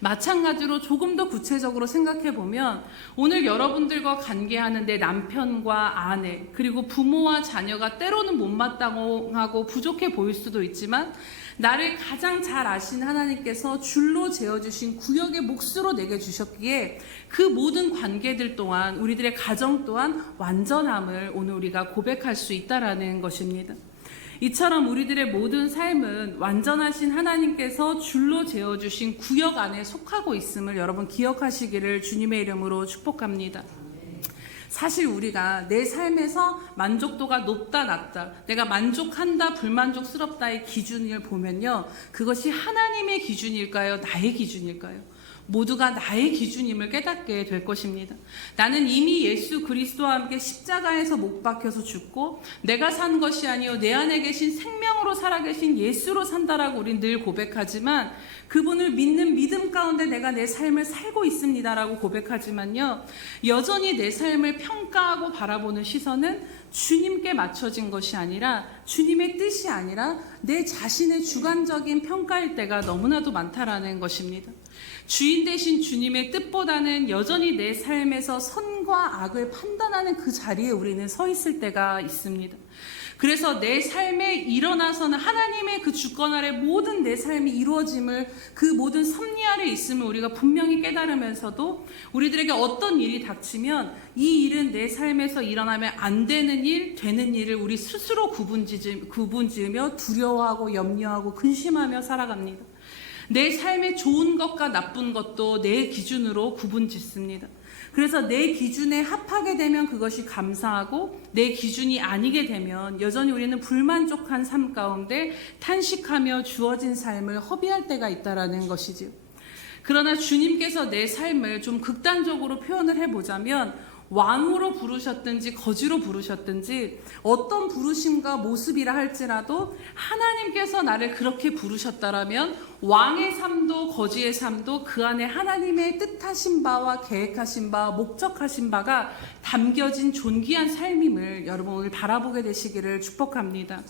마찬가지로 조금 더 구체적으로 생각해 보면 오늘 여러분들과 관계하는 내 남편과 아내 그리고 부모와 자녀가 때로는 못마땅하고 부족해 보일 수도 있지만 나를 가장 잘 아신 하나님께서 줄로 재어주신 구역의 몫으로 내게 주셨기에 그 모든 관계들 또한 우리들의 가정 또한 완전함을 오늘 우리가 고백할 수 있다라는 것입니다. 이처럼 우리들의 모든 삶은 완전하신 하나님께서 줄로 재어주신 구역 안에 속하고 있음을 여러분 기억하시기를 주님의 이름으로 축복합니다. 사실 우리가 내 삶에서 만족도가 높다 낮다, 내가 만족한다 불만족스럽다의 기준을 보면요, 그것이 하나님의 기준일까요? 나의 기준일까요? 모두가 나의 기준임을 깨닫게 될 것입니다. 나는 이미 예수 그리스도와 함께 십자가에서 못 박혀서 죽고 내가 산 것이 아니요 내 안에 계신 생명으로 살아계신 예수로 산다라고 우린 늘 고백하지만 그분을 믿는 믿음 가운데 내가 내 삶을 살고 있습니다라고 고백하지만요, 여전히 내 삶을 평가하고 바라보는 시선은 주님께 맞춰진 것이 아니라 주님의 뜻이 아니라 내 자신의 주관적인 평가일 때가 너무나도 많다라는 것입니다. 주인 되신 주님의 뜻보다는 여전히 내 삶에서 선과 악을 판단하는 그 자리에 우리는 서 있을 때가 있습니다. 그래서 내 삶에 일어나서는 하나님의 그 주권 아래 모든 내 삶이 이루어짐을, 그 모든 섭리 아래 있음을 우리가 분명히 깨달으면서도 우리들에게 어떤 일이 닥치면 이 일은 내 삶에서 일어나면 안 되는 일, 되는 일을 우리 스스로 구분지으며 두려워하고 염려하고 근심하며 살아갑니다. 내 삶의 좋은 것과 나쁜 것도 내 기준으로 구분짓습니다. 그래서 내 기준에 합하게 되면 그것이 감사하고 내 기준이 아니게 되면 여전히 우리는 불만족한 삶 가운데 탄식하며 주어진 삶을 허비할 때가 있다라는 것이지요. 그러나 주님께서 내 삶을 좀 극단적으로 표현을 해보자면 왕으로 부르셨든지 거지로 부르셨든지 어떤 부르심과 모습이라 할지라도 하나님께서 나를 그렇게 부르셨다라면 왕의 삶도 거지의 삶도 그 안에 하나님의 뜻하신 바와 계획하신 바, 목적하신 바가 담겨진 존귀한 삶임을 여러분 오늘 바라보게 되시기를 축복합니다.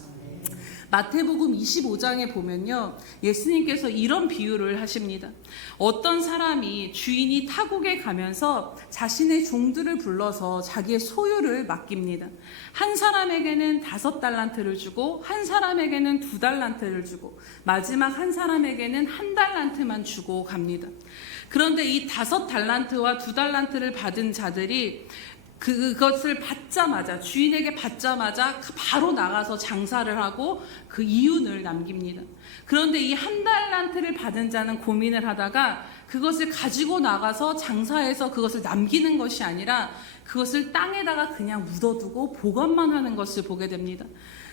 마태복음 25장에 보면요, 예수님께서 이런 비유를 하십니다. 어떤 사람이 주인이 타국에 가면서 자신의 종들을 불러서 자기의 소유를 맡깁니다. 한 사람에게는 5달란트를 주고 한 사람에게는 2달란트를 주고 마지막 한 사람에게는 1달란트만 주고 갑니다. 그런데 이 5달란트와 2달란트를 받은 자들이 그것을 받자마자, 주인에게 받자마자 바로 나가서 장사를 하고 그 이윤을 남깁니다. 그런데 이 1달란트를 받은 자는 고민을 하다가 그것을 가지고 나가서 장사해서 그것을 남기는 것이 아니라 그것을 땅에다가 그냥 묻어두고 보관만 하는 것을 보게 됩니다.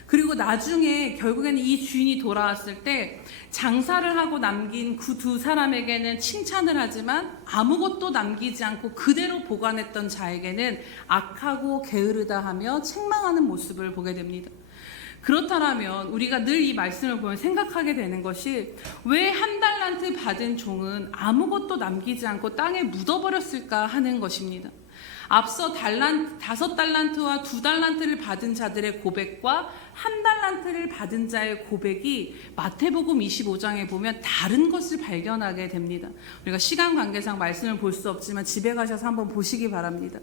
그리고 나중에 결국에는 이 주인이 돌아왔을 때 장사를 하고 남긴 그 2사람에게는 칭찬을 하지만 아무것도 남기지 않고 그대로 보관했던 자에게는 악하고 게으르다 하며 책망하는 모습을 보게 됩니다. 그렇다면 우리가 늘 이 말씀을 보면 생각하게 되는 것이 왜 1달란트 받은 종은 아무것도 남기지 않고 땅에 묻어버렸을까 하는 것입니다. 앞서 5달란트와 2달란트를 받은 자들의 고백과 1달란트를 받은 자의 고백이 마태복음 25장에 보면 다른 것을 발견하게 됩니다. 우리가 시간 관계상 말씀을 볼 수 없지만 집에 가셔서 한번 보시기 바랍니다.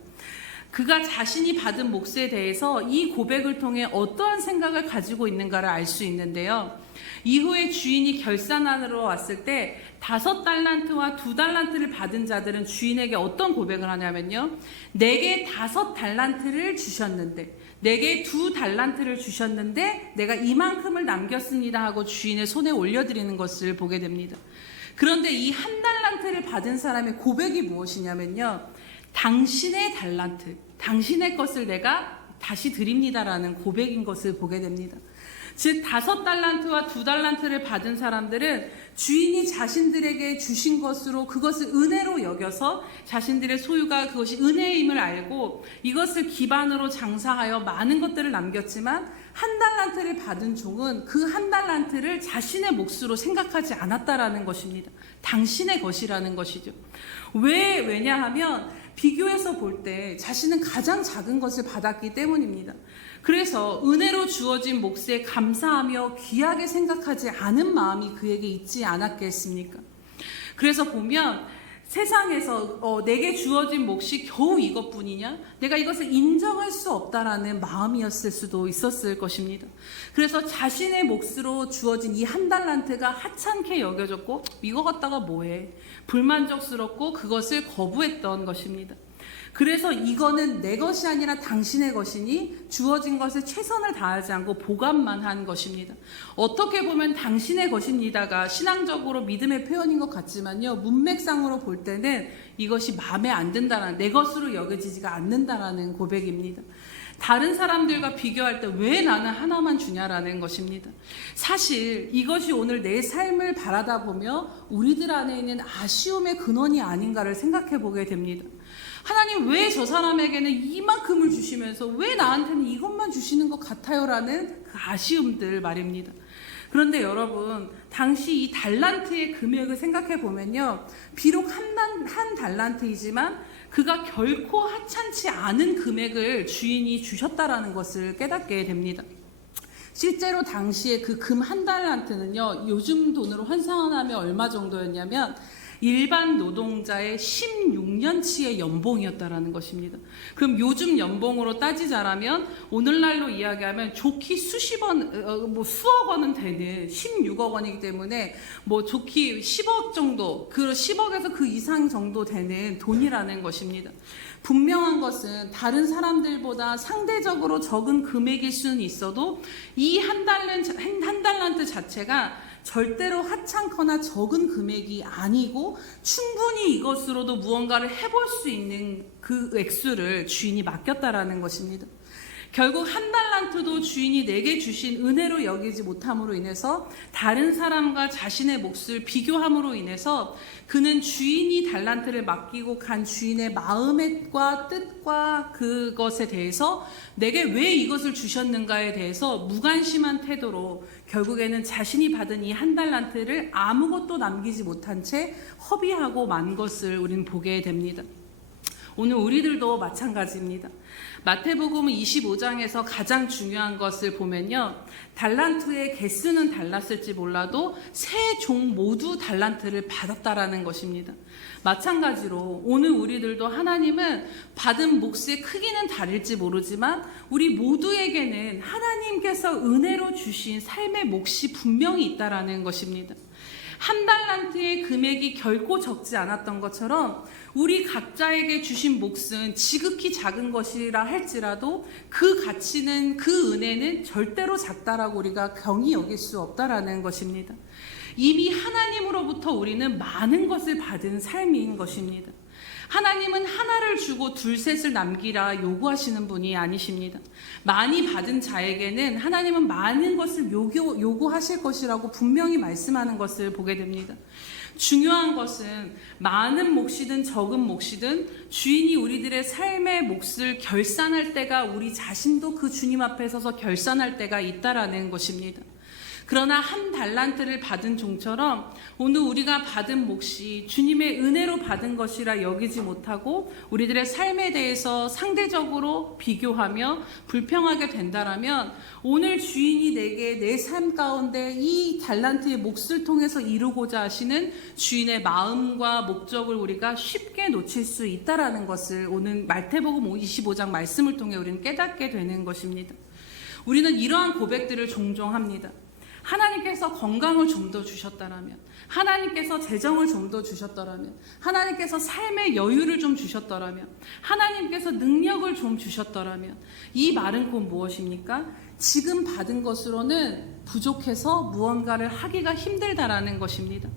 그가 자신이 받은 몫에 대해서 이 고백을 통해 어떠한 생각을 가지고 있는가를 알 수 있는데요. 이후에 주인이 결산하러 왔을 때 5달란트와 2달란트를 받은 자들은 주인에게 어떤 고백을 하냐면요. 내게 5달란트를 주셨는데, 내게 2달란트를 주셨는데 내가 이만큼을 남겼습니다 하고 주인의 손에 올려드리는 것을 보게 됩니다. 그런데 이 1달란트를 받은 사람의 고백이 무엇이냐면요. 당신의 달란트, 당신의 것을 내가 다시 드립니다라는 고백인 것을 보게 됩니다. 즉 5달란트와 2달란트를 받은 사람들은 주인이 자신들에게 주신 것으로 그것을 은혜로 여겨서 자신들의 소유가 그것이 은혜임을 알고 이것을 기반으로 장사하여 많은 것들을 남겼지만 1달란트를 받은 종은 그 1달란트를 자신의 몫으로 생각하지 않았다라는 것입니다. 당신의 것이라는 것이죠. 왜냐하면 비교해서 볼 때 자신은 가장 작은 것을 받았기 때문입니다. 그래서 은혜로 주어진 몫에 감사하며 귀하게 생각하지 않은 마음이 그에게 있지 않았겠습니까? 그래서 보면 세상에서 내게 주어진 몫이 겨우 이것뿐이냐? 내가 이것을 인정할 수 없다라는 마음이었을 수도 있었을 것입니다. 그래서 자신의 몫으로 주어진 이 1달란트가 하찮게 여겨졌고 이거 갖다가 뭐해? 불만족스럽고 그것을 거부했던 것입니다. 그래서 이거는 내 것이 아니라 당신의 것이니 주어진 것에 최선을 다하지 않고 보관만 한 것입니다. 어떻게 보면 당신의 것입니다가 신앙적으로 믿음의 표현인 것 같지만요. 문맥상으로 볼 때는 이것이 마음에 안 든다라는, 내 것으로 여겨지지가 않는다라는 고백입니다. 다른 사람들과 비교할 때 왜 나는 하나만 주냐라는 것입니다. 사실 이것이 오늘 내 삶을 바라다 보며 우리들 안에 있는 아쉬움의 근원이 아닌가를 생각해 보게 됩니다. 하나님 왜 저 사람에게는 이만큼을 주시면서 왜 나한테는 이것만 주시는 것 같아요라는 그 아쉬움들 말입니다. 그런데 여러분, 당시 이 달란트의 금액을 생각해 보면요, 비록 한 달란트이지만 그가 결코 하찮지 않은 금액을 주인이 주셨다라는 것을 깨닫게 됩니다. 실제로 당시에 그 금 1달란트는요, 요즘 돈으로 환산하면 얼마 정도였냐면 일반 노동자의 16년치의 연봉이었다라는 것입니다. 그럼 요즘 연봉으로 따지자라면 오늘날로 이야기하면 좋기 수억 원은 되는 16억 원이기 때문에 좋기 10억 정도, 그 10억에서 그 이상 정도 되는 돈이라는 것입니다. 분명한 것은 다른 사람들보다 상대적으로 적은 금액일 수는 있어도 이 한 달란트 자체가 절대로 하찮거나 적은 금액이 아니고 충분히 이것으로도 무언가를 해볼 수 있는 그 액수를 주인이 맡겼다라는 것입니다. 결국 1달란트도 주인이 내게 주신 은혜로 여기지 못함으로 인해서 다른 사람과 자신의 몫을 비교함으로 인해서 그는 주인이 달란트를 맡기고 간 주인의 마음과 뜻과 그것에 대해서 내게 왜 이것을 주셨는가에 대해서 무관심한 태도로 결국에는 자신이 받은 이 1달란트를 아무것도 남기지 못한 채 허비하고 만 것을 우리는 보게 됩니다. 오늘 우리들도 마찬가지입니다. 마태복음 25장에서 가장 중요한 것을 보면요, 달란트의 개수는 달랐을지 몰라도 세 종 모두 달란트를 받았다라는 것입니다. 마찬가지로 오늘 우리들도 하나님은 받은 몫의 크기는 다를지 모르지만 우리 모두에게는 하나님께서 은혜로 주신 삶의 몫이 분명히 있다라는 것입니다. 1달란트의 금액이 결코 적지 않았던 것처럼 우리 각자에게 주신 몫은 지극히 작은 것이라 할지라도 그 가치는, 그 은혜는 절대로 작다라고 우리가 경히 여길 수 없다라는 것입니다. 이미 하나님으로부터 우리는 많은 것을 받은 삶인 것입니다. 하나님은 하나를 주고 둘셋을 남기라 요구하시는 분이 아니십니다. 많이 받은 자에게는 하나님은 많은 것을 요구하실 것이라고 분명히 말씀하는 것을 보게 됩니다. 중요한 것은 많은 몫이든 적은 몫이든 주인이 우리들의 삶의 몫을 결산할 때가 우리 자신도 그 주님 앞에 서서 결산할 때가 있다라는 것입니다. 그러나 한 달란트를 받은 종처럼 오늘 우리가 받은 몫이 주님의 은혜로 받은 것이라 여기지 못하고 우리들의 삶에 대해서 상대적으로 비교하며 불평하게 된다라면 오늘 주인이 내게 내 삶 가운데 이 달란트의 몫을 통해서 이루고자 하시는 주인의 마음과 목적을 우리가 쉽게 놓칠 수 있다라는 것을 오늘 마태복음 25장 말씀을 통해 우리는 깨닫게 되는 것입니다. 우리는 이러한 고백들을 종종 합니다. 하나님께서 건강을 좀 더 주셨다라면, 하나님께서 재정을 좀 더 주셨더라면, 하나님께서 삶의 여유를 좀 주셨더라면, 하나님께서 능력을 좀 주셨더라면, 이 말은 곧 무엇입니까? 지금 받은 것으로는 부족해서 무언가를 하기가 힘들다라는 것입니다.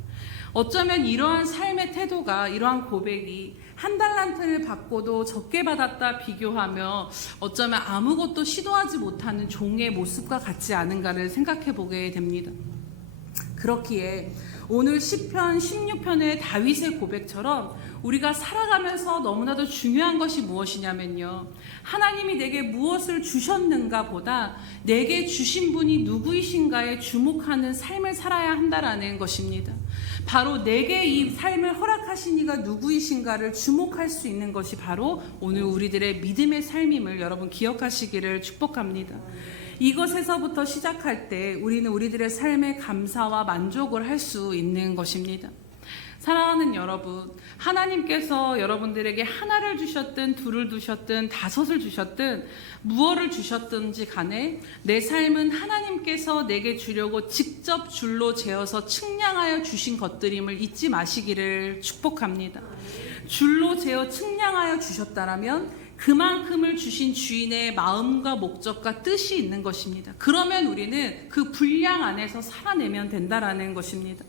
어쩌면 이러한 삶의 태도가, 이러한 고백이 한 달란트를 받고도 적게 받았다 비교하며 어쩌면 아무것도 시도하지 못하는 종의 모습과 같지 않은가를 생각해 보게 됩니다. 그렇기에 오늘 시편 16편의 다윗의 고백처럼 우리가 살아가면서 너무나도 중요한 것이 무엇이냐면요, 하나님이 내게 무엇을 주셨는가 보다 내게 주신 분이 누구이신가에 주목하는 삶을 살아야 한다라는 것입니다. 바로 내게 이 삶을 허락하신 이가 누구이신가를 주목할 수 있는 것이 바로 오늘 우리들의 믿음의 삶임을 여러분 기억하시기를 축복합니다. 이것에서부터 시작할 때 우리는 우리들의 삶에 감사와 만족을 할 수 있는 것입니다. 사랑하는 여러분, 하나님께서 여러분들에게 하나를 주셨든 둘을 주셨든 다섯을 주셨든 무엇을 주셨든지 간에 내 삶은 하나님께서 내게 주려고 직접 줄로 재어서 측량하여 주신 것들임을 잊지 마시기를 축복합니다. 줄로 재어 측량하여 주셨다라면 그만큼을 주신 주인의 마음과 목적과 뜻이 있는 것입니다. 그러면 우리는 그 분량 안에서 살아내면 된다라는 것입니다.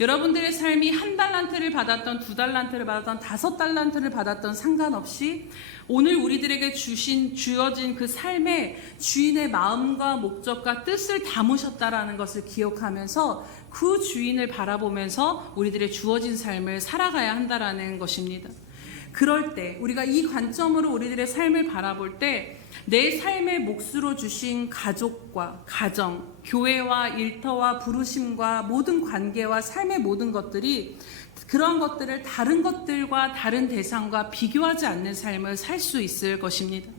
여러분들의 삶이 한 달란트를 받았던, 두 달란트를 받았던, 5달란트를 받았던 상관없이 오늘 우리들에게 주어진 그 삶에 주인의 마음과 목적과 뜻을 담으셨다라는 것을 기억하면서 그 주인을 바라보면서 우리들의 주어진 삶을 살아가야 한다라는 것입니다. 그럴 때 우리가 이 관점으로 우리들의 삶을 바라볼 때 내 삶의 몫으로 주신 가족과 가정, 교회와 일터와 부르심과 모든 관계와 삶의 모든 것들이 그런 것들을 다른 것들과 다른 대상과 비교하지 않는 삶을 살 수 있을 것입니다.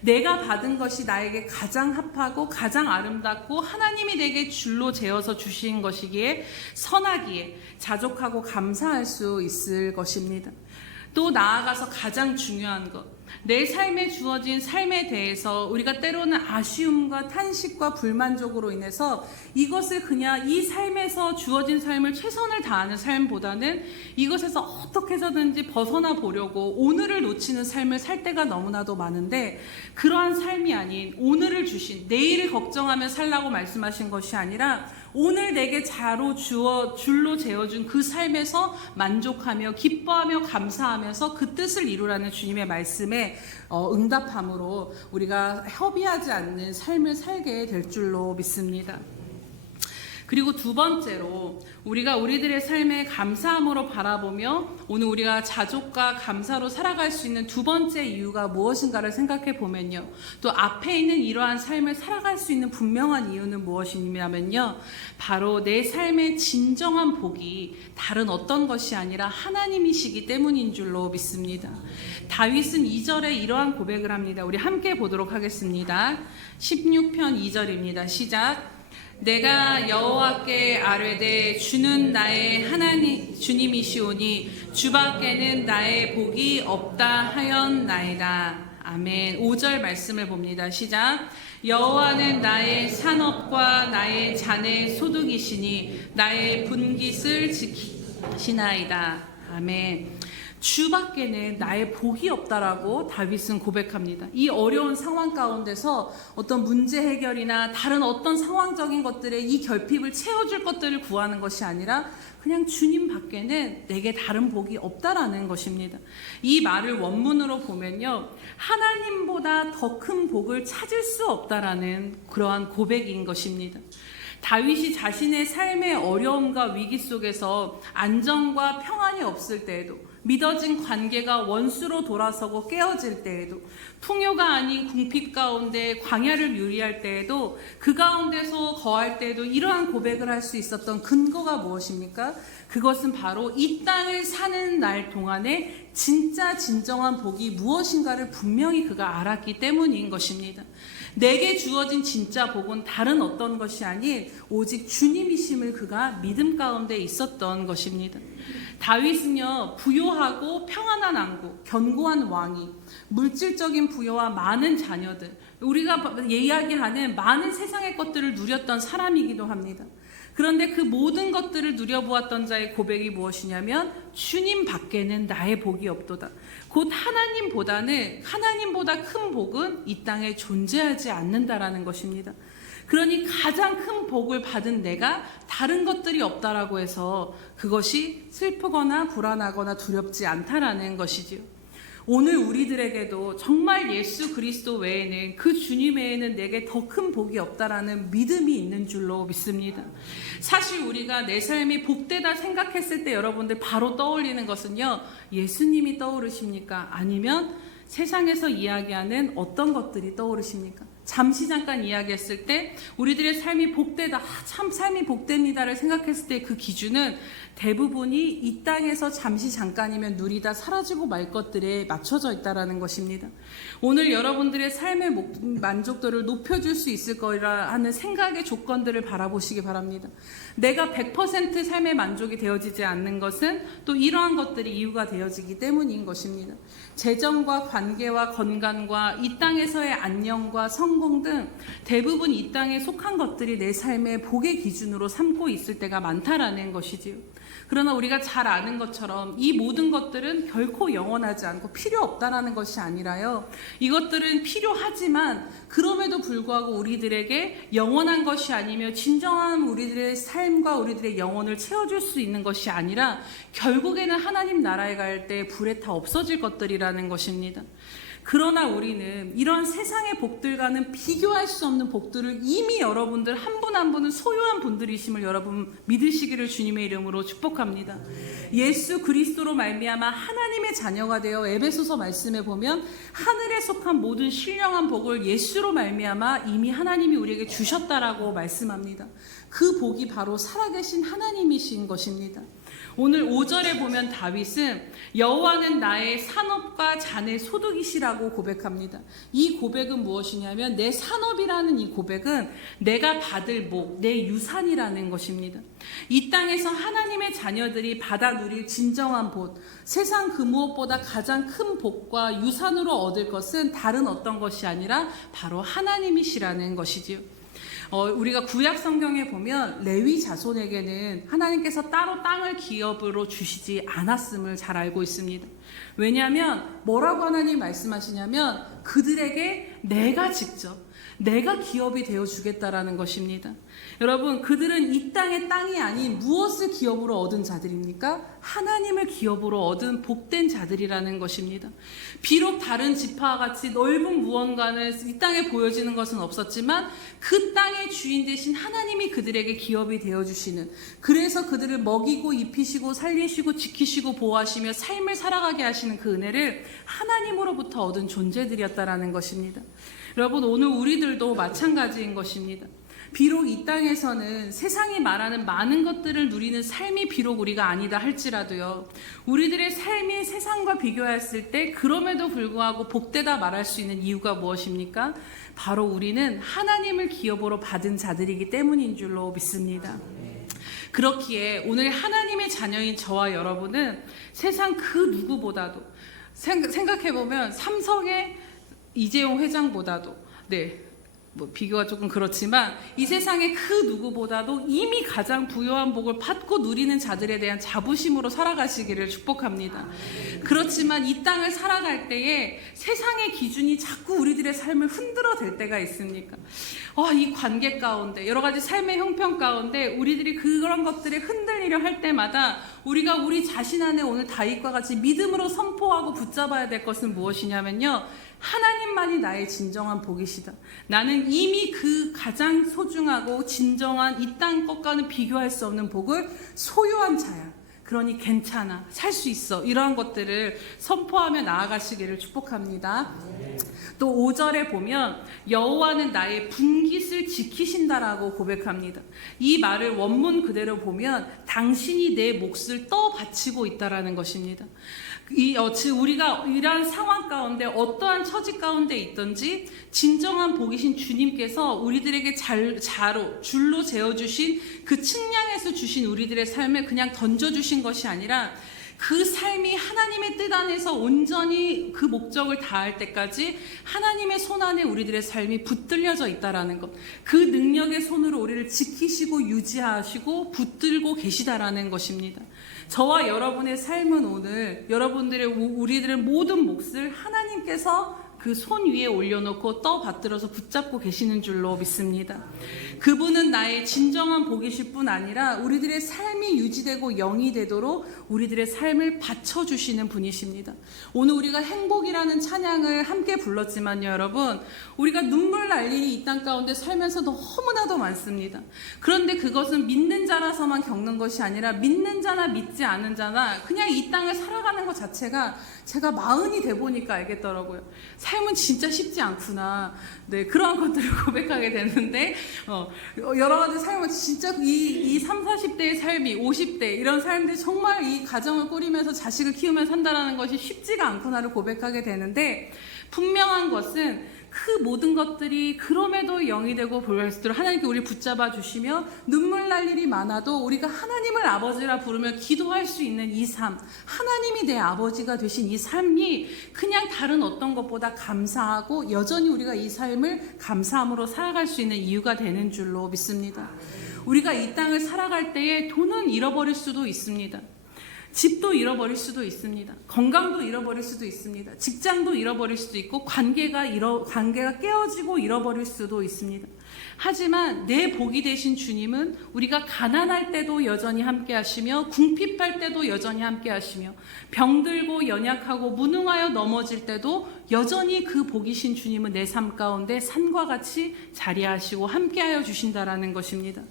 내가 받은 것이 나에게 가장 합하고 가장 아름답고 하나님이 내게 줄로 재어서 주신 것이기에 선하기에 자족하고 감사할 수 있을 것입니다. 또 나아가서 가장 중요한 것, 내 삶에 주어진 삶에 대해서 우리가 때로는 아쉬움과 탄식과 불만족으로 인해서 이것을 그냥 이 삶에서 주어진 삶을 최선을 다하는 삶보다는 이것에서 어떻게 해서든지 벗어나 보려고 오늘을 놓치는 삶을 살 때가 너무나도 많은데, 그러한 삶이 아닌 오늘을 주신, 내일을 걱정하며 살라고 말씀하신 것이 아니라 오늘 내게 줄로 재어준 그 삶에서 만족하며 기뻐하며 감사하면서 그 뜻을 이루라는 주님의 말씀에 응답함으로 우리가 협의하지 않는 삶을 살게 될 줄로 믿습니다. 그리고 두 번째로 우리가 우리들의 삶에 감사함으로 바라보며 오늘 우리가 자족과 감사로 살아갈 수 있는 두 번째 이유가 무엇인가를 생각해 보면요, 또 앞에 있는 이러한 삶을 살아갈 수 있는 분명한 이유는 무엇이냐면요, 바로 내 삶의 진정한 복이 다른 어떤 것이 아니라 하나님이시기 때문인 줄로 믿습니다. 다윗은 2절에 이러한 고백을 합니다. 우리 함께 보도록 하겠습니다. 16편 2절입니다. 시작. 내가 여호와께 아뢰되 주는 나의 하나님 주님이시오니 주밖에는 나의 복이 없다 하였나이다. 아멘. 5절 말씀을 봅니다. 시작. 여호와는 나의 산업과 나의 잔의 소득이시니 나의 분깃을 지키시나이다. 아멘. 주밖에는 나의 복이 없다라고 다윗은 고백합니다. 이 어려운 상황 가운데서 어떤 문제 해결이나 다른 어떤 상황적인 것들의 이 결핍을 채워줄 것들을 구하는 것이 아니라 그냥 주님 밖에는 내게 다른 복이 없다라는 것입니다. 이 말을 원문으로 보면요, 하나님보다 더 큰 복을 찾을 수 없다라는 그러한 고백인 것입니다. 다윗이 자신의 삶의 어려움과 위기 속에서 안정과 평안이 없을 때에도, 믿어진 관계가 원수로 돌아서고 깨어질 때에도, 풍요가 아닌 궁핍 가운데 광야를 유리할 때에도, 그 가운데서 거할 때에도 이러한 고백을 할 수 있었던 근거가 무엇입니까? 그것은 바로 이 땅을 사는 날 동안에 진짜 진정한 복이 무엇인가를 분명히 그가 알았기 때문인 것입니다. 내게 주어진 진짜 복은 다른 어떤 것이 아닌 오직 주님이심을 그가 믿음 가운데 있었던 것입니다. 다윗은요, 부요하고 평안한 왕국, 견고한 왕이, 물질적인 부여와 많은 자녀들, 우리가 이야기하는 많은 세상의 것들을 누렸던 사람이기도 합니다. 그런데 그 모든 것들을 누려보았던 자의 고백이 무엇이냐면, 주님 밖에는 나의 복이 없도다. 곧 하나님보다 큰 복은 이 땅에 존재하지 않는다라는 것입니다. 그러니 가장 큰 복을 받은 내가 다른 것들이 없다라고 해서 그것이 슬프거나 불안하거나 두렵지 않다라는 것이지요. 오늘 우리들에게도 정말 예수 그리스도 외에는, 그 주님 외에는 내게 더 큰 복이 없다라는 믿음이 있는 줄로 믿습니다. 사실 우리가 내 삶이 복되다 생각했을 때 여러분들 바로 떠올리는 것은요, 예수님이 떠오르십니까? 아니면 세상에서 이야기하는 어떤 것들이 떠오르십니까? 잠시 잠깐 이야기했을 때 우리들의 삶이 복되다, 참 삶이 복됩니다를 생각했을 때 그 기준은 대부분이 이 땅에서 잠시 잠깐이면 누리다 사라지고 말 것들에 맞춰져 있다는 것입니다. 오늘 여러분들의 삶의 만족도를 높여줄 수 있을 거라 하는 생각의 조건들을 바라보시기 바랍니다. 내가 100% 삶의 만족이 되어지지 않는 것은 또 이러한 것들이 이유가 되어지기 때문인 것입니다. 재정과 관계와 건강과 이 땅에서의 안녕과 성공 등 대부분 이 땅에 속한 것들이 내 삶의 복의 기준으로 삼고 있을 때가 많다라는 것이지요. 그러나 우리가 잘 아는 것처럼 이 모든 것들은 결코 영원하지 않고 필요 없다라는 것이 아니라요, 이것들은 필요하지만 그럼에도 불구하고 우리들에게 영원한 것이 아니며 진정한 우리들의 삶과 우리들의 영혼을 채워줄 수 있는 것이 아니라 결국에는 하나님 나라에 갈 때 불에 타 없어질 것들이라는 것입니다. 그러나 우리는 이런 세상의 복들과는 비교할 수 없는 복들을 이미 여러분들 한 분 한 분은 소유한 분들이심을 여러분 믿으시기를 주님의 이름으로 축복합니다. 예수 그리스도로 말미암아 하나님의 자녀가 되어 에베소서 말씀에 보면 하늘에 속한 모든 신령한 복을 예수로 말미암아 이미 하나님이 우리에게 주셨다라고 말씀합니다. 그 복이 바로 살아계신 하나님이신 것입니다. 오늘 5절에 보면 다윗은 여호와는 나의 산업과 잔의 소득이시라고 고백합니다. 이 고백은 무엇이냐면, 내 산업이라는 이 고백은 내가 받을 복, 내 유산이라는 것입니다. 이 땅에서 하나님의 자녀들이 받아 누릴 진정한 복, 세상 그 무엇보다 가장 큰 복과 유산으로 얻을 것은 다른 어떤 것이 아니라 바로 하나님이시라는 것이지요. 우리가 구약 성경에 보면 레위 자손에게는 하나님께서 따로 땅을 기업으로 주시지 않았음을 잘 알고 있습니다. 왜냐하면 뭐라고 하나님 말씀하시냐면, 그들에게 내가 기업이 되어주겠다라는 것입니다. 여러분, 그들은 이 땅의 땅이 아닌 무엇을 기업으로 얻은 자들입니까? 하나님을 기업으로 얻은 복된 자들이라는 것입니다. 비록 다른 지파와 같이 넓은 무언가는 이 땅에 보여지는 것은 없었지만 그 땅의 주인 되신 하나님이 그들에게 기업이 되어주시는, 그래서 그들을 먹이고 입히시고 살리시고 지키시고 보호하시며 삶을 살아가게 하시는 그 은혜를 하나님으로부터 얻은 존재들이었다라는 것입니다. 여러분, 오늘 우리들도 마찬가지인 것입니다. 비록 이 땅에서는 세상이 말하는 많은 것들을 누리는 삶이 비록 우리가 아니다 할지라도요, 우리들의 삶이 세상과 비교했을 때 그럼에도 불구하고 복되다 말할 수 있는 이유가 무엇입니까? 바로 우리는 하나님을 기업으로 받은 자들이기 때문인 줄로 믿습니다. 그렇기에 오늘 하나님의 자녀인 저와 여러분은 세상 그 누구보다도, 생각해보면 삼성의 이재용 회장보다도, 비교가 조금 그렇지만 이 세상의 그 누구보다도 이미 가장 부요한 복을 받고 누리는 자들에 대한 자부심으로 살아가시기를 축복합니다. 그렇지만 이 땅을 살아갈 때에 세상의 기준이 자꾸 우리들의 삶을 흔들어댈 때가 있습니까? 이 관계 가운데, 여러 가지 삶의 형편 가운데 우리들이 그런 것들에 흔들리려 할 때마다 우리가 우리 자신 안에 오늘 다윗과 같이 믿음으로 선포하고 붙잡아야 될 것은 무엇이냐면요, 하나님만이 나의 진정한 복이시다. 나는 이미 그 가장 소중하고 진정한 이 땅 것과는 비교할 수 없는 복을 소유한 자야. 그러니 괜찮아, 살 수 있어, 이러한 것들을 선포하며 나아가시기를 축복합니다. 또 5절에 보면 여호와는 나의 분깃을 지키신다라고 고백합니다. 이 말을 원문 그대로 보면 당신이 내 몫을 떠받치고 있다라는 것입니다. 즉 우리가 이러한 상황 가운데 어떠한 처지 가운데 있든지 진정한 복이신 주님께서 우리들에게 줄로 재어주신 그 측량에서 주신 우리들의 삶을 그냥 던져주신 것이 아니라 그 삶이 하나님의 뜻 안에서 온전히 그 목적을 다할 때까지 하나님의 손 안에 우리들의 삶이 붙들려져 있다라는 것, 그 능력의 손으로 우리를 지키시고 유지하시고 붙들고 계시다라는 것입니다. 저와 여러분의 삶은 오늘 우리들의 모든 몫을 하나님께서 그 손 위에 올려놓고 떠받들어서 붙잡고 계시는 줄로 믿습니다. 그분은 나의 진정한 복이실 뿐 아니라 우리들의 삶이 유지되고 영이 되도록 우리들의 삶을 바쳐주시는 분이십니다. 오늘 우리가 행복이라는 찬양을 함께 불렀지만요, 여러분, 우리가 눈물 날 일이 이 땅 가운데 살면서 너무나도 많습니다. 그런데 그것은 믿는 자라서만 겪는 것이 아니라 믿는 자나 믿지 않은 자나 그냥 이 땅을 살아가는 것 자체가 제가 40이 돼 보니까 알겠더라고요. 삶은 진짜 쉽지 않구나. 네, 그러한 것들을 고백하게 되는데, 여러 가지 삶은 진짜 이 30, 40대의 삶이 50대 이런 삶들이 정말 이 가정을 꾸리면서 자식을 키우면서 산다라는 것이 쉽지가 않구나를 고백하게 되는데, 분명한 것은 그 모든 것들이 그럼에도 영이 되고 볼수록 하나님께 우리 붙잡아 주시며 눈물 날 일이 많아도 우리가 하나님을 아버지라 부르며 기도할 수 있는 이 삶, 하나님이 내 아버지가 되신 이 삶이 그냥 다른 어떤 것보다 감사하고 여전히 우리가 이 삶을 감사함으로 살아갈 수 있는 이유가 되는 줄로 믿습니다. 우리가 이 땅을 살아갈 때에 돈은 잃어버릴 수도 있습니다. 집도 잃어버릴 수도 있습니다. 건강도 잃어버릴 수도 있습니다. 직장도 잃어버릴 수도 있고 관계가 깨어지고 잃어버릴 수도 있습니다. 하지만 내 복이 되신 주님은 우리가 가난할 때도 여전히 함께 하시며 궁핍할 때도 여전히 함께 하시며 병들고 연약하고 무능하여 넘어질 때도 여전히 그 복이신 주님은 내 삶 가운데 산과 같이 자리하시고 함께하여 주신다라는 것입니다.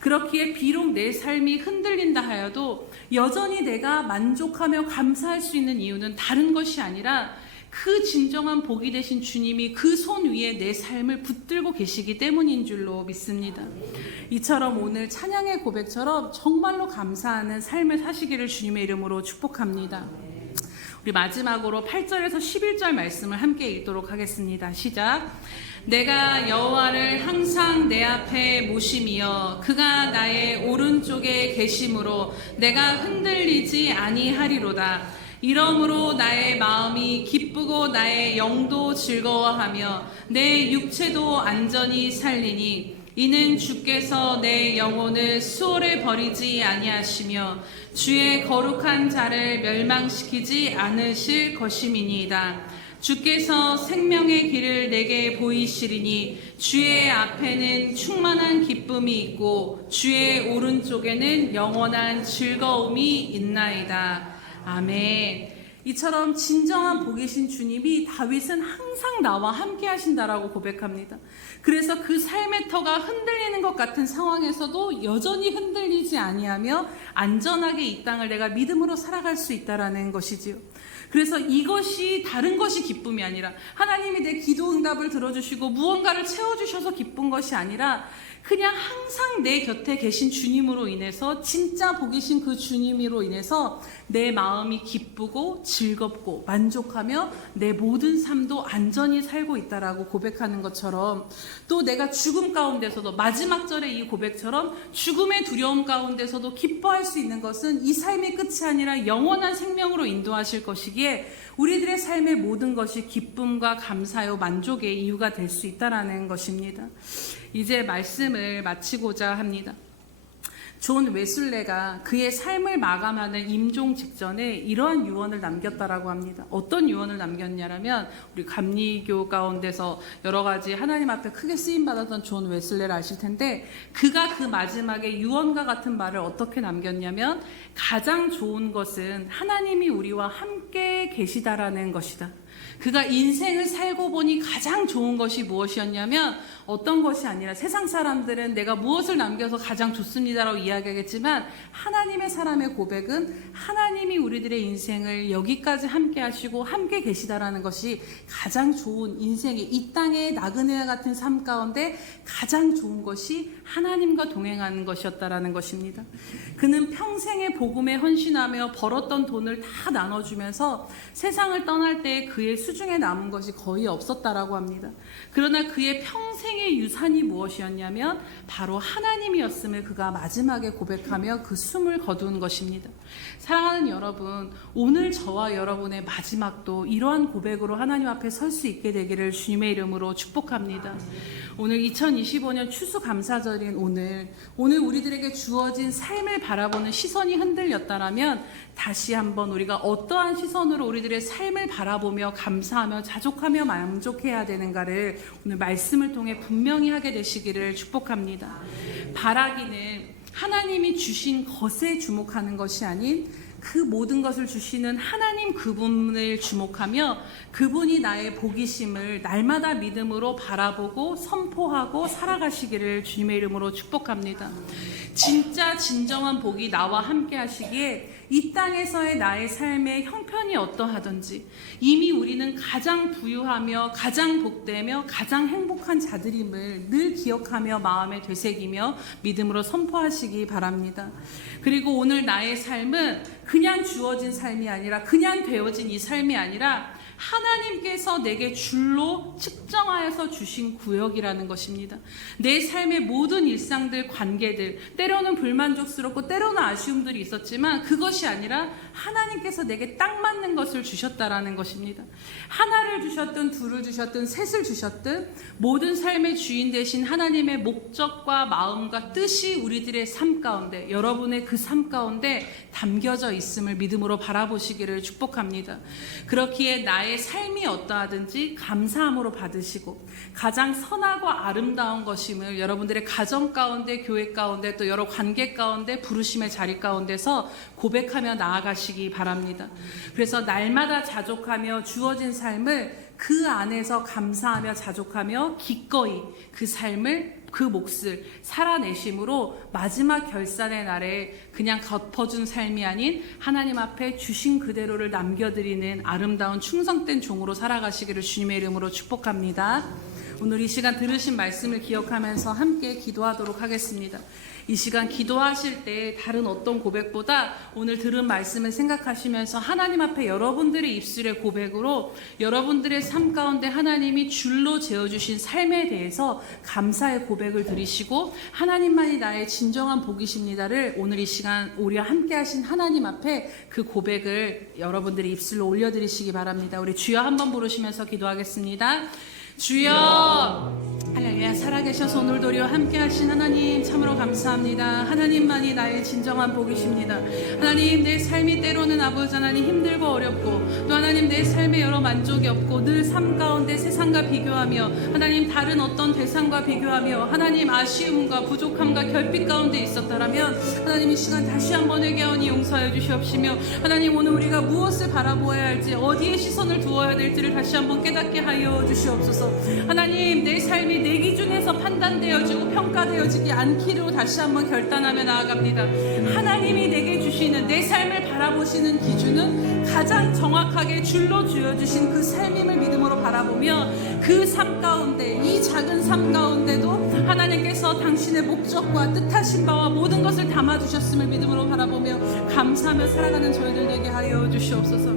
그렇기에 비록 내 삶이 흔들린다 하여도 여전히 내가 만족하며 감사할 수 있는 이유는 다른 것이 아니라 그 진정한 복이 되신 주님이 그 손 위에 내 삶을 붙들고 계시기 때문인 줄로 믿습니다. 이처럼 오늘 찬양의 고백처럼 정말로 감사하는 삶을 사시기를 주님의 이름으로 축복합니다. 우리 마지막으로 8절에서 11절 말씀을 함께 읽도록 하겠습니다. 시작. 내가 여호와를 항상 내 앞에 모심이여 그가 나의 오른쪽에 계심으로 내가 흔들리지 아니하리로다. 이러므로 나의 마음이 기쁘고 나의 영도 즐거워하며 내 육체도 안전히 살리니 이는 주께서 내 영혼을 수월에 버리지 아니하시며 주의 거룩한 자를 멸망시키지 않으실 것임이니이다. 주께서 생명의 길을 내게 보이시리니 주의 앞에는 충만한 기쁨이 있고 주의 오른쪽에는 영원한 즐거움이 있나이다. 아멘. 이처럼 진정한 복이신 주님이 다윗은 항상 나와 함께 하신다라고 고백합니다. 그래서 그 삶의 터가 흔들리는 것 같은 상황에서도 여전히 흔들리지 아니하며 안전하게 이 땅을 내가 믿음으로 살아갈 수 있다라는 것이지요. 그래서 이것이 다른 것이 기쁨이 아니라 하나님이 내 기도 응답을 들어주시고 무언가를 채워주셔서 기쁜 것이 아니라 그냥 항상 내 곁에 계신 주님으로 인해서 진짜 복이신 그 주님으로 인해서 내 마음이 기쁘고 즐겁고 만족하며 내 모든 삶도 안전히 살고 있다라고 고백하는 것처럼 또 내가 죽음 가운데서도 마지막 절의 이 고백처럼 죽음의 두려움 가운데서도 기뻐할 수 있는 것은 이 삶의 끝이 아니라 영원한 생명으로 인도하실 것이기에 우리들의 삶의 모든 것이 기쁨과 감사요 만족의 이유가 될 수 있다라는 것입니다. 이제 말씀을 마치고자 합니다. 존 웨슬레가 그의 삶을 마감하는 임종 직전에 이러한 유언을 남겼다라고 합니다. 어떤 유언을 남겼냐면 우리 감리교 가운데서 여러 가지 하나님 앞에 크게 쓰임 받았던 존 웨슬레를 아실 텐데 그가 그 마지막에 유언과 같은 말을 어떻게 남겼냐면 가장 좋은 것은 하나님이 우리와 함께 계시다라는 것이다. 그가 인생을 살고 보니 가장 좋은 것이 무엇이었냐면 어떤 것이 아니라 세상 사람들은 내가 무엇을 남겨서 가장 좋습니다라고 이야기하겠지만 하나님의 사람의 고백은 하나님이 우리들의 인생을 여기까지 함께 하시고 함께 계시다라는 것이 가장 좋은 인생의 이 땅의 나그네와 같은 삶 가운데 가장 좋은 것이 하나님과 동행하는 것이었다라는 것입니다. 그는 평생의 복음에 헌신하며 벌었던 돈을 다 나눠주면서 세상을 떠날 때 그의 수중에 남은 것이 거의 없었다라고 합니다. 그러나 그의 평생의 유산이 무엇이었냐면 바로 하나님이었음을 그가 마지막에 고백하며 그 숨을 거둔 것입니다. 사랑하는 여러분, 오늘 저와 여러분의 마지막도 이러한 고백으로 하나님 앞에 설 수 있게 되기를 주님의 이름으로 축복합니다. 오늘 2025년 추수감사절인 오늘 우리들에게 주어진 삶을 바라보는 시선이 흔들렸다라면 다시 한번 우리가 어떠한 시선으로 우리들의 삶을 바라보며 감사하며 자족하며 만족해야 되는가를 오늘 말씀을 통해 분명히 하게 되시기를 축복합니다. 바라기는 하나님이 주신 것에 주목하는 것이 아닌 그 모든 것을 주시는 하나님 그분을 주목하며 그분이 나의 복이심을 날마다 믿음으로 바라보고 선포하고 살아가시기를 주님의 이름으로 축복합니다. 진짜 진정한 복이 나와 함께 하시기에 이 땅에서의 나의 삶의 형편이 어떠하든지 이미 우리는 가장 부유하며 가장 복되며 가장 행복한 자들임을 늘 기억하며 마음에 되새기며 믿음으로 선포하시기 바랍니다. 그리고 오늘 나의 삶은 그냥 주어진 삶이 아니라 그냥 되어진 이 삶이 아니라 하나님께서 내게 줄로 측정하여서 주신 구역이라는 것입니다. 내 삶의 모든 일상들, 관계들, 때로는 불만족스럽고 때로는 아쉬움들이 있었지만 그것이 아니라 하나님께서 내게 딱 맞는 것을 주셨다라는 것입니다. 하나를 주셨든 둘을 주셨든 셋을 주셨든 모든 삶의 주인 되신 하나님의 목적과 마음과 뜻이 우리들의 삶 가운데, 여러분의 그 삶 가운데 담겨져 있음을 믿음으로 바라보시기를 축복합니다. 그렇기에 나의 삶이 어떠하든지 감사함으로 받으시고 가장 선하고 아름다운 것임을 여러분들의 가정 가운데, 교회 가운데, 또 여러 관계 가운데, 부르심의 자리 가운데서 고백하며 나아가시기 바랍니다. 그래서 날마다 자족하며 주어진 삶을 그 안에서 감사하며 자족하며 기꺼이 그 삶을, 그 몫을 살아내심으로 마지막 결산의 날에 그냥 덮어준 삶이 아닌 하나님 앞에 주신 그대로를 남겨드리는 아름다운 충성된 종으로 살아가시기를 주님의 이름으로 축복합니다. 오늘 이 시간 들으신 말씀을 기억하면서 함께 기도하도록 하겠습니다. 이 시간 기도하실 때 다른 어떤 고백보다 오늘 들은 말씀을 생각하시면서 하나님 앞에 여러분들의 입술의 고백으로 여러분들의 삶 가운데 하나님이 줄로 재어주신 삶에 대해서 감사의 고백을 드리시고 하나님만이 나의 진정한 복이십니다를 오늘 이 시간 우리와 함께 하신 하나님 앞에 그 고백을 여러분들의 입술로 올려드리시기 바랍니다. 우리 주여 한번 부르시면서 기도하겠습니다. 주여, 할렐루야. 살아계셔서 오늘도 우리와 함께 하신 하나님 참으로 감사합니다. 하나님만이 나의 진정한 복이십니다. 하나님, 내 삶이 때로는 아버지 하나님 힘들고 어렵고 또 하나님 내 삶에 여러 만족이 없고 늘 삶 가운데 세상과 비교하며 하나님 다른 어떤 대상과 비교하며 하나님 아쉬움과 부족함과 결핍 가운데 있었다라면 하나님 이 시간 다시 한번 회개하오니 용서하여 주시옵시며 하나님 오늘 우리가 무엇을 바라보아야 할지 어디에 시선을 두어야 될지를 다시 한번 깨닫게 하여 주시옵소서. 하나님, 내 삶이 내 기준에서 판단되어지고 평가되어지지 않기로 다시 한번 결단하며 나아갑니다. 하나님이 내게 주시는 내 삶을 바라보시는 기준은 가장 정확하게 줄로 주어주신 그 삶임을 믿음으로 바라보며 그 삶 가운데, 이 작은 삶 가운데도 하나님께서 당신의 목적과 뜻하신 바와 모든 것을 담아주셨음을 믿음으로 바라보며 감사하며 살아가는 저희들 되게 하여 주시옵소서.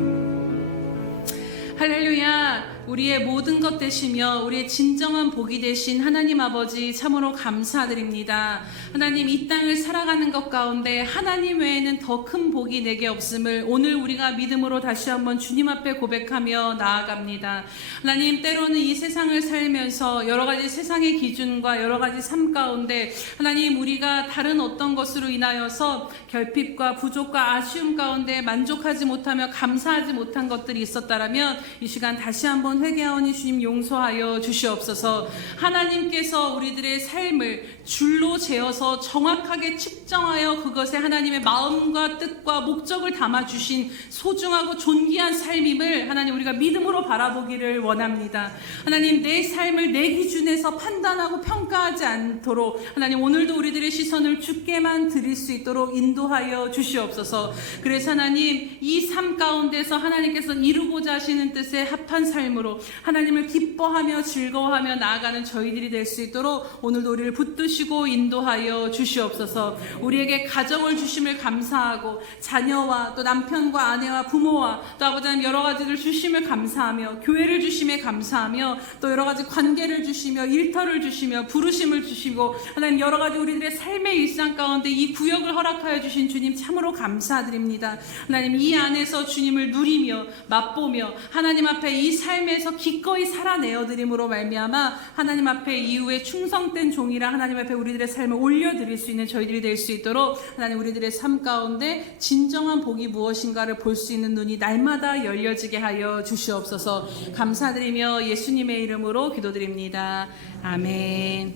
할렐루야. 우리의 모든 것 되시며 우리의 진정한 복이 되신 하나님 아버지 참으로 감사드립니다. 하나님, 이 땅을 살아가는 것 가운데 하나님 외에는 더 큰 복이 내게 없음을 오늘 우리가 믿음으로 다시 한번 주님 앞에 고백하며 나아갑니다. 하나님, 때로는 이 세상을 살면서 여러 가지 세상의 기준과 여러 가지 삶 가운데 하나님 우리가 다른 어떤 것으로 인하여서 결핍과 부족과 아쉬움 가운데 만족하지 못하며 감사하지 못한 것들이 있었다라면 이 시간 다시 한번 한번 회개하오니 주님 용서하여 주시옵소서. 하나님께서 우리들의 삶을 줄로 재어서 정확하게 측정하여 그것에 하나님의 마음과 뜻과 목적을 담아주신 소중하고 존귀한 삶임을 하나님 우리가 믿음으로 바라보기를 원합니다. 하나님, 내 삶을 내 기준에서 판단하고 평가하지 않도록 하나님 오늘도 우리들의 시선을 주께만 드릴 수 있도록 인도하여 주시옵소서. 그래서 하나님, 이 삶 가운데서 하나님께서 이루고자 하시는 뜻에 합한 삶으로 하나님을 기뻐하며 즐거워하며 나아가는 저희들이 될 수 있도록 오늘도 우리를 붙드시고 인도하여 주시옵소서. 우리에게 가정을 주심을 감사하고 자녀와 또 남편과 아내와 부모와 또 아버지 하나님 여러 가지를 주심을 감사하며 교회를 주심에 감사하며 또 여러 가지 관계를 주시며 일터를 주시며 부르심을 주시고 하나님 여러 가지 우리들의 삶의 일상 가운데 이 구역을 허락하여 주신 주님 참으로 감사드립니다. 하나님, 이 안에서 주님을 누리며 맛보며 하나님 앞에 이 삶에서 기꺼이 살아내어드림으로 말미암아 하나님 앞에 이후에 충성된 종이라 하나님 앞에 우리들의 삶을 올려드릴 수 있는 저희들이 될 수 있도록 하나님 우리들의 삶 가운데 진정한 복이 무엇인가를 볼 수 있는 눈이 날마다 열려지게 하여 주시옵소서. 감사드리며 예수님의 이름으로 기도드립니다. 아멘.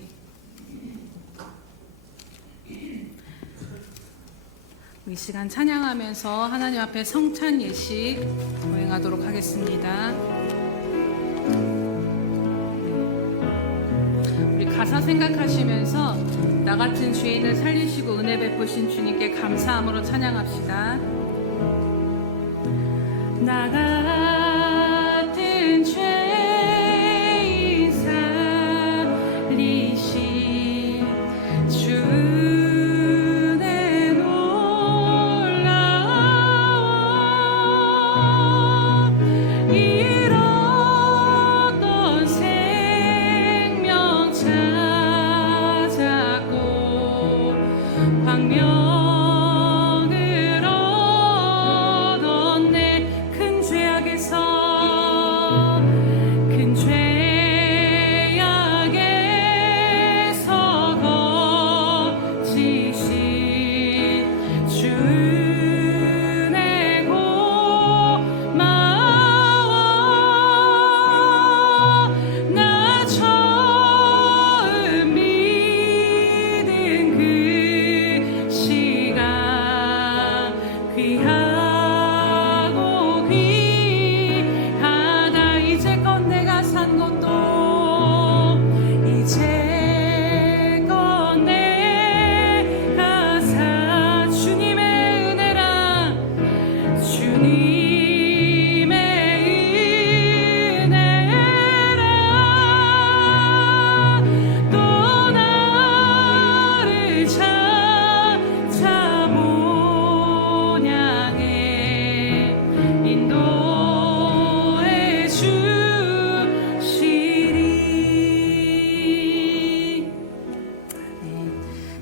이 시간 찬양하면서 하나님 앞에 성찬 예식 거행하도록 하겠습니다. 우리 가사 생각하시면서 나 같은 죄인을 살리시고 은혜 베푸신 주님께 감사함으로 찬양합시다. 나 같은 죄인 살리신 주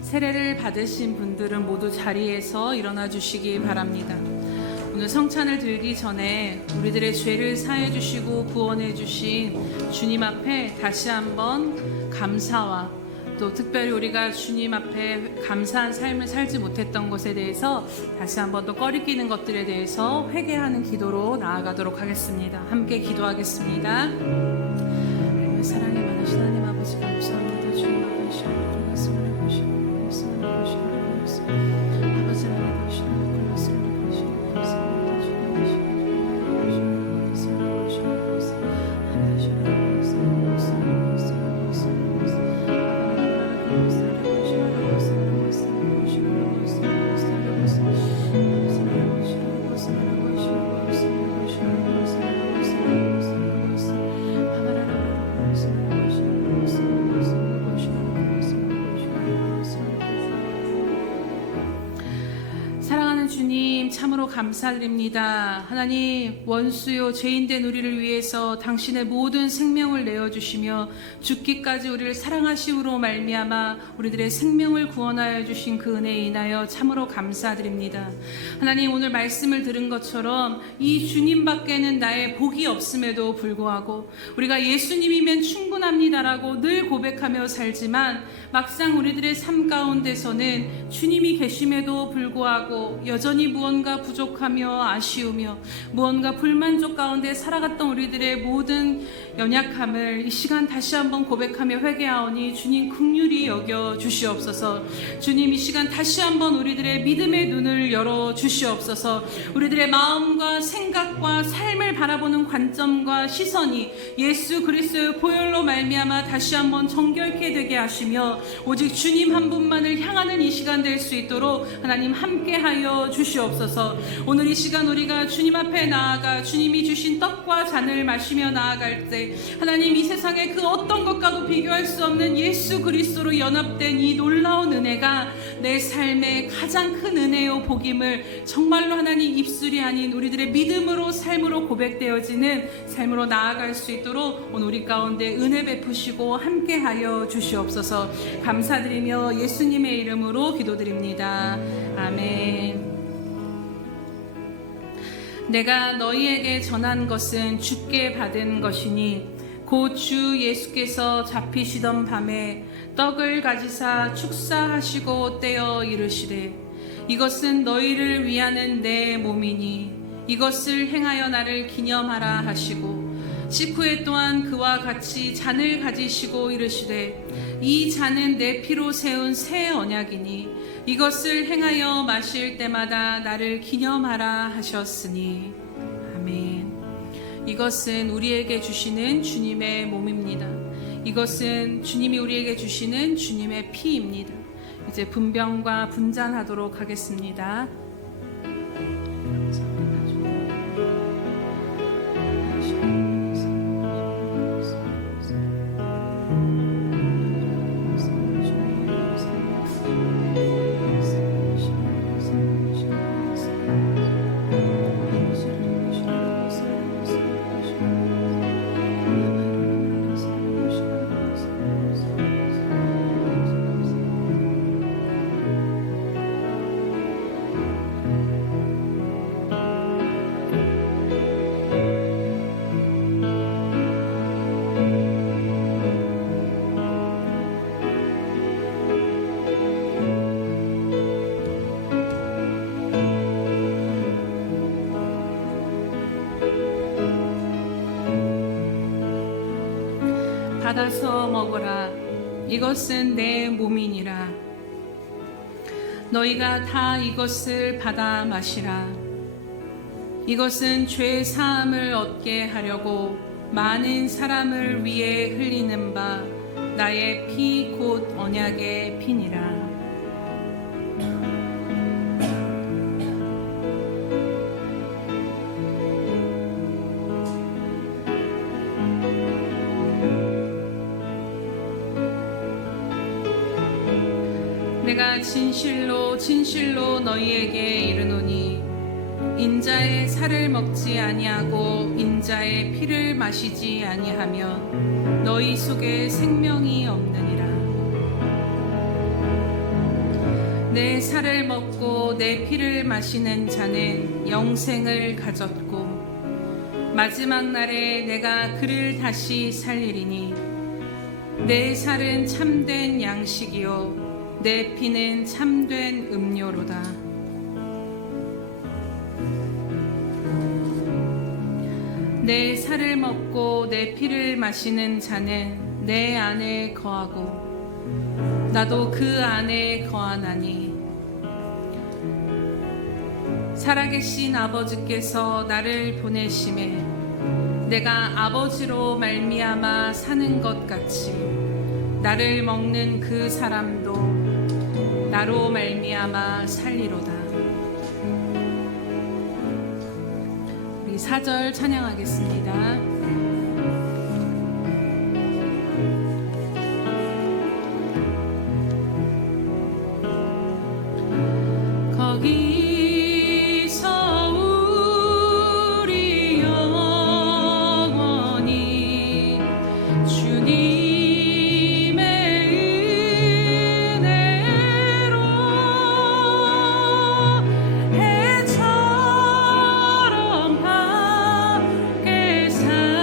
세례를 받으신 분들은 모두 자리에서 일어나 주시기 바랍니다. 오늘 성찬을 들기 전에 우리들의 죄를 사해 주시고 구원해 주신 주님 앞에 다시 한번 감사와 또 특별히 우리가 주님 앞에 감사한 삶을 살지 못했던 것에 대해서 다시 한번 또 꺼리끼는 것들에 대해서 회개하는 기도로 나아가도록 하겠습니다. 함께 기도하겠습니다. 사랑이 많으신 하나님 아버지 감사합니다. 주님 아버지 말씀을 보시고 말씀을 보시고 아버지 하나님 보시고 말씀을 보시고 참으로 감사드립니다. 하나님, 원수요 죄인된 우리를 위해서 당신의 모든 생명을 내어주시며 죽기까지 우리를 사랑하심으로 말미암아 우리들의 생명을 구원하여 주신 그 은혜에 인하여 참으로 감사드립니다. 하나님, 오늘 말씀을 들은 것처럼 이 주님밖에는 나의 복이 없음에도 불구하고 우리가 예수님이면 충분합니다라고 늘 고백하며 살지만 막상 우리들의 삶 가운데서는 주님이 계심에도 불구하고 여전히 무언가 부족하며 아쉬우며 무언가 불만족 가운데 살아갔던 우리들의 모든 연약함을 이 시간 다시 한번 고백하며 회개하오니 주님 긍휼히 여겨 주시옵소서. 주님 이 시간 다시 한번 우리들의 믿음의 눈을 열어 주시옵소서. 우리들의 마음과 생각과 삶을 바라보는 관점과 시선이 예수 그리스도의 보혈로 말미암아 다시 한번 정결케 되게 하시며 오직 주님 한 분만을 향하는 이 시간 될 수 있도록 하나님 함께하여 주시옵소서. 오늘 이 시간 우리가 주님 앞에 나아가 주님이 주신 떡과 잔을 마시며 나아갈 때 하나님 이 세상의 그 어떤 것과도 비교할 수 없는 예수 그리스도로 연합된 이 놀라운 은혜가 내 삶의 가장 큰 은혜요 복임을 정말로 하나님 입술이 아닌 우리들의 믿음으로 삶으로 고백되어지는 삶으로 나아갈 수 있도록 오늘 우리 가운데 은혜 베푸시고 함께하여 주시옵소서. 감사드리며 예수님의 이름으로 기도드립니다. 아멘. 내가 너희에게 전한 것은 주께 받은 것이니 곧 주 예수께서 잡히시던 밤에 떡을 가지사 축사하시고 떼어 이르시되 이것은 너희를 위하는 내 몸이니 이것을 행하여 나를 기념하라 하시고 식후에 또한 그와 같이 잔을 가지시고 이르시되 이 잔은 내 피로 세운 새 언약이니 이것을 행하여 마실 때마다 나를 기념하라 하셨으니 아멘. 이것은 우리에게 주시는 주님의 몸입니다. 이것은 주님이 우리에게 주시는 주님의 피입니다. 이제 분병과 분잔하도록 하겠습니다. 받아서 먹으라. 이것은 내 몸이니라. 너희가 다 이것을 받아 마시라. 이것은 죄 사함을 얻게 하려고 많은 사람을 위해 흘리는 바 나의 피 곧 언약의 피니라. 내가 진실로 진실로 너희에게 이르노니 인자의 살을 먹지 아니하고 인자의 피를 마시지 아니하면 너희 속에 생명이 없느니라. 내 살을 먹고 내 피를 마시는 자는 영생을 가졌고 마지막 날에 내가 그를 다시 살리리니 내 살은 참된 양식이요 내 피는 참된 음료로다. 내 살을 먹고 내 피를 마시는 자는 내 안에 거하고 나도 그 안에 거하나니 살아계신 아버지께서 나를 보내심에 내가 아버지로 말미암아 사는 것 같이 나를 먹는 그 사람도 나로 말미암아 살리로다. 우리 4절 찬양하겠습니다. 거기서 우리 영원히 주님 해처럼 함께 살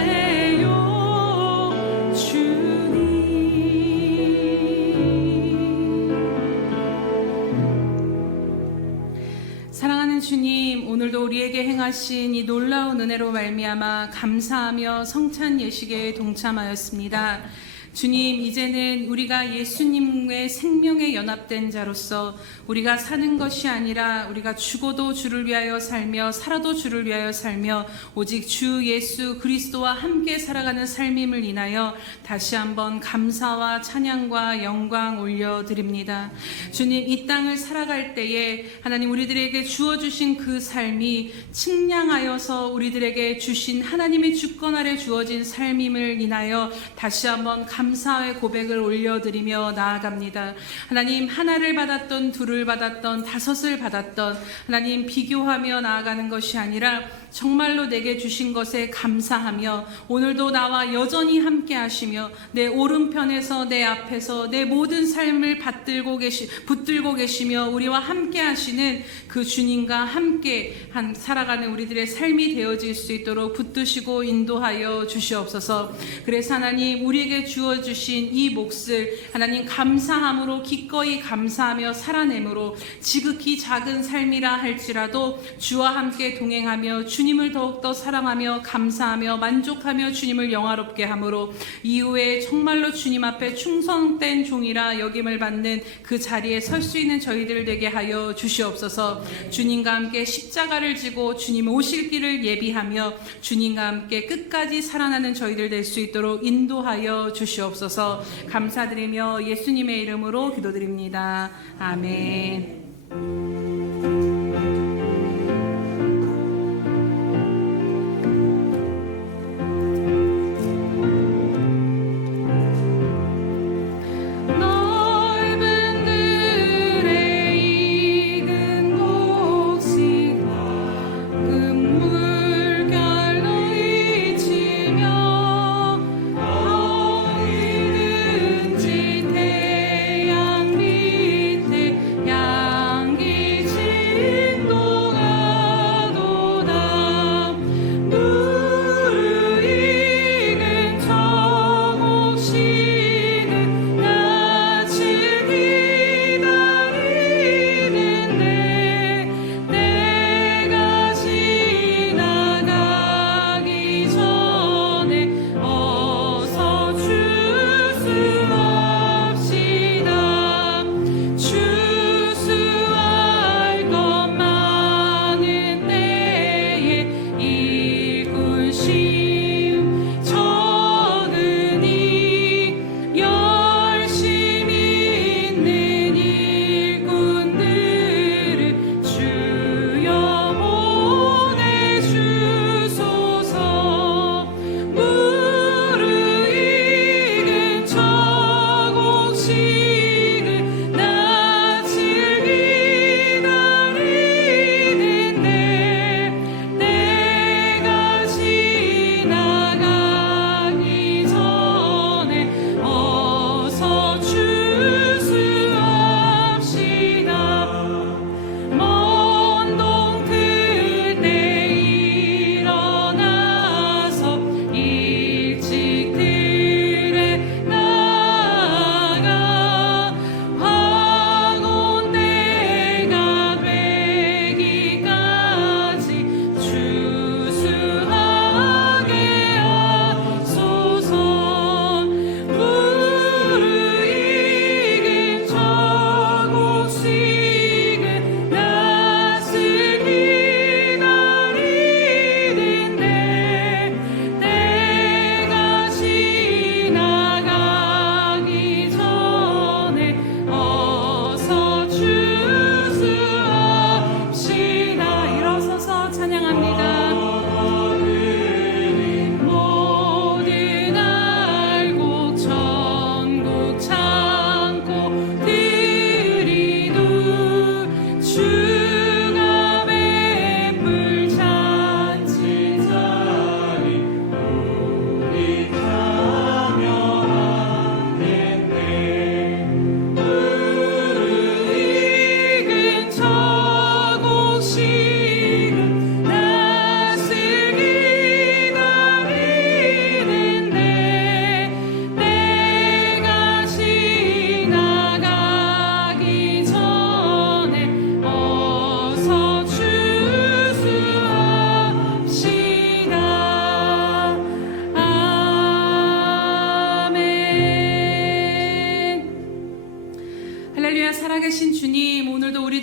감사해요 주님. 사랑하는 주님, 오늘도 우리에게 행하신 이 놀라운 은혜로 말미암아 감사하며 성찬 예식에 동참하였습니다. 주님, 이제는 우리가 예수님의 생명에 연합된 자로서 우리가 사는 것이 아니라 우리가 죽어도 주를 위하여 살며 살아도 주를 위하여 살며 오직 주 예수 그리스도와 함께 살아가는 삶임을 인하여 다시 한번 감사와 찬양과 영광 올려드립니다. 주님, 이 땅을 살아갈 때에 하나님 우리들에게 주어주신 그 삶이 측량하여서 우리들에게 주신 하나님의 주권 아래 주어진 삶임을 인하여 다시 한번 감사의 고백을 올려드리며 나아갑니다. 하나님, 하나를 받았던 둘을 받았던 다섯을 받았던 하나님 비교하며 나아가는 것이 아니라 정말로 내게 주신 것에 감사하며 오늘도 나와 여전히 함께 하시며 내 오른편에서 내 앞에서 내 모든 삶을 붙들고 계시며 우리와 함께 하시는 그 주님과 함께 살아가는 우리들의 삶이 되어질 수 있도록 붙드시고 인도하여 주시옵소서. 그래서 하나님, 우리에게 주어주신 이 몫을 하나님 감사함으로 기꺼이 감사하며 살아내므로 지극히 작은 삶이라 할지라도 주와 함께 동행하며 주님을 더욱더 사랑하며 감사하며 만족하며 주님을 영화롭게 함으로 이후에 정말로 주님 앞에 충성된 종이라 여김을 받는 그 자리에 설 수 있는 저희들 되게 하여 주시옵소서. 주님과 함께 십자가를 지고 주님 오실 길을 예비하며 주님과 함께 끝까지 살아나는 저희들 될 수 있도록 인도하여 주시옵소서. 감사드리며 예수님의 이름으로 기도드립니다. 아멘. 양기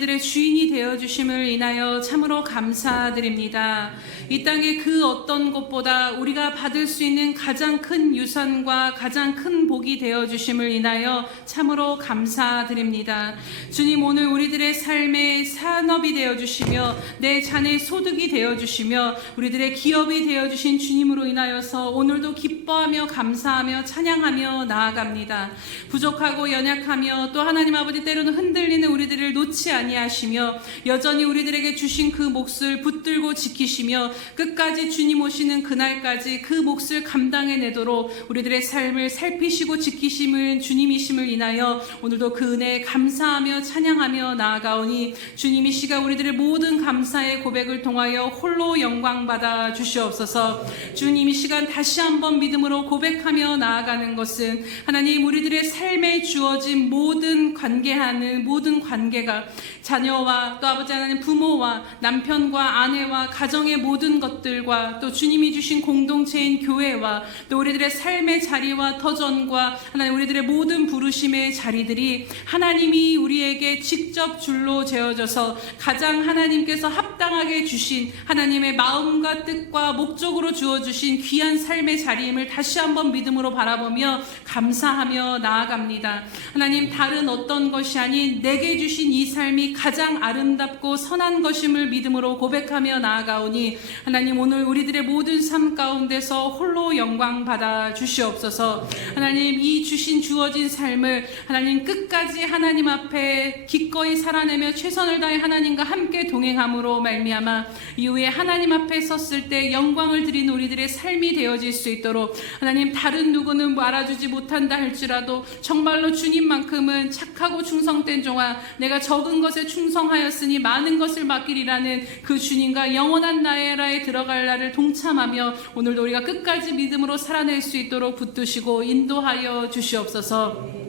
우리들의 주인이 되어주심을 인하여 참으로 감사드립니다. 이 땅의 그 어떤 것보다 우리가 받을 수 있는 가장 큰 유산과 가장 큰 복이 되어주심을 인하여 참으로 감사드립니다. 주님, 오늘 우리들의 삶의 산업이 되어주시며 내 자녀의 소득이 되어주시며 우리들의 기업이 되어주신 주님으로 인하여서 오늘도 기뻐하며 감사하며 찬양하며 나아갑니다. 부족하고 연약하며 또 하나님 아버지 때로는 흔들리는 우리들을 놓지 아니하시며 여전히 우리들에게 주신 그 몫을 붙들고 지키시며 끝까지 주님 오시는 그날까지 그 몫을 감당해내도록 우리들의 삶을 살피시고 지키심을 주님이심을 인하여 오늘도 그 은혜에 감사하며 찬양하며 나아가오니 주님 이 시간 우리들의 모든 감사의 고백을 통하여 홀로 영광 받아 주시옵소서. 주님 이 시간 다시 한번 믿음으로 고백하며 나아가는 것은 하나님 우리들의 삶에 주어진 모든 관계하는 모든 관계가 자녀와 또 아버지 하나님 부모와 남편과 아내와 가정의 모든 것들과 또 주님이 주신 공동체인 교회와 또 우리들의 삶의 자리와 터전과 하나님 우리들의 모든 부르심의 자리들이 하나님이 우리에게 직접 줄로 재어져서 가장 하나님께서 합당하게 주신 하나님의 마음과 뜻과 목적으로 주어주신 귀한 삶의 자리임을 다시 한번 믿음으로 바라보며 감사하며 나아갑니다. 하나님 다른 어떤 것이 아닌 내게 주신 이 삶이 가장 아름답고 선한 것임을 믿음으로 고백하며 나아가오니 하나님 오늘 우리들의 모든 삶 가운데서 홀로 영광 받아 주시옵소서. 하나님 이 주어진 삶을 하나님 끝까지 하나님 앞에 기꺼이 살아내며 최선을 다해 하나님과 함께 동행함으로 말미암아 이후에 하나님 앞에 섰을 때 영광을 드리는 우리들의 삶이 되어질 수 있도록 하나님 다른 누구는 알아주지 못한다 할지라도 정말로 주님만큼은 착하고 충성된 종아 내가 적은 것에 충성하였으니 많은 것을 맡기리라는 그 주님과 영원한 나라에 들어갈 날을 동참하며 오늘도 우리가 끝까지 믿음으로 살아낼 수 있도록 붙드시고 인도하여 주시옵소서.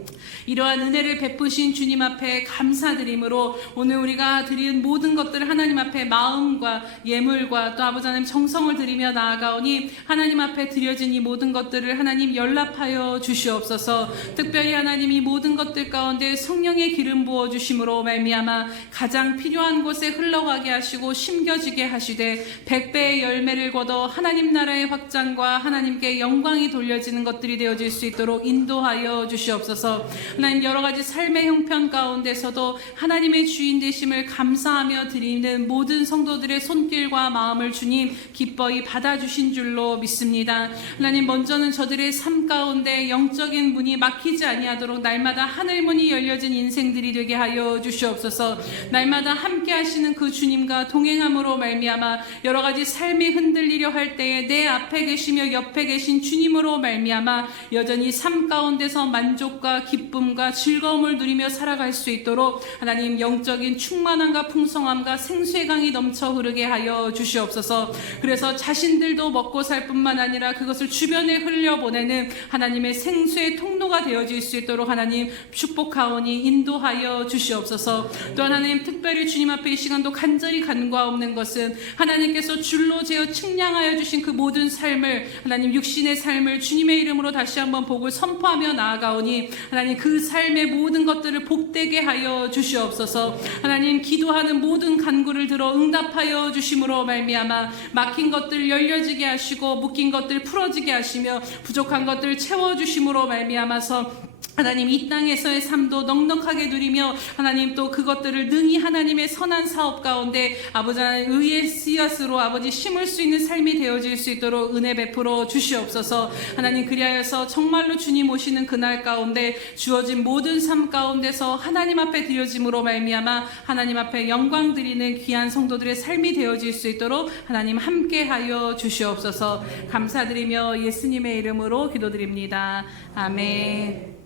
이러한 은혜를 베푸신 주님 앞에 감사드림으로 오늘 우리가 드린 모든 것들을 하나님 앞에 마음과 예물과 또 아버지 하나님 정성을 드리며 나아가오니 하나님 앞에 드려진 이 모든 것들을 하나님 연락하여 주시옵소서. 특별히 하나님 이 모든 것들 가운데 성령의 기름 부어 주심으로 말미암아 가장 필요한 곳에 흘러가게 하시고 심겨지게 하시되 100배의 열매를 거둬 하나님 나라의 확장과 하나님께 영광이 돌려지는 것들이 되어질 수 있도록 인도하여 주시옵소서. 하나님 여러 가지 삶의 형편 가운데서도 하나님의 주인 되심을 감사하며 드리는 모든 성도들의 손길과 마음을 주님 기뻐이 받아주신 줄로 믿습니다. 하나님 먼저는 저들의 삶 가운데 영적인 문이 막히지 아니하도록 날마다 하늘 문이 열려진 인생들이 되게 하여 주시옵소서. 날마다 함께 하시는 그 주님과 동행함으로 말미암아 여러 가지 삶이 흔들리려 할 때에 내 앞에 계시며 옆에 계신 주님으로 말미암아 여전히 삶 가운데서 만족과 기쁨과 즐거움을 누리며 살아갈 수 있도록 하나님 영적인 충만함과 풍성함과 생수의 강이 넘쳐 흐르게 하여 주시옵소서. 그래서 자신들도 먹고 살 뿐만 아니라 그것을 주변에 흘려보내는 하나님의 생수의 통로가 되어질 수 있도록 하나님 축복하오니 인도하여 주시옵소서. 또한 하나님 특별히 주님 앞에 이 시간도 간절히 간구하옵는 것은 하나님께서 줄로 재어 측량하여 주신 그 모든 삶을 하나님 육신의 삶을 주님의 이름으로 다시 한번 복을 선포하며 나아가오니 하나님 그 삶의 모든 것들을 복되게 하여 주시옵소서. 하나님 기도하는 모든 간구를 들어 응답하여 주심으로 말미암아 막힌 것들 열려지게 하시고 묶인 것들 풀어지게 하시며 부족한 것들 채워주심으로 말미암아서 하나님 이 땅에서의 삶도 넉넉하게 누리며 하나님 또 그것들을 능히 하나님의 선한 사업 가운데 아버지 하나님 의의 씨앗으로 아버지 심을 수 있는 삶이 되어질 수 있도록 은혜 베풀어 주시옵소서. 하나님 그리하여서 정말로 주님 오시는 그날 가운데 주어진 모든 삶 가운데서 하나님 앞에 드려짐으로 말미암아 하나님 앞에 영광 드리는 귀한 성도들의 삶이 되어질 수 있도록 하나님 함께하여 주시옵소서. 감사드리며 예수님의 이름으로 기도드립니다. 아멘.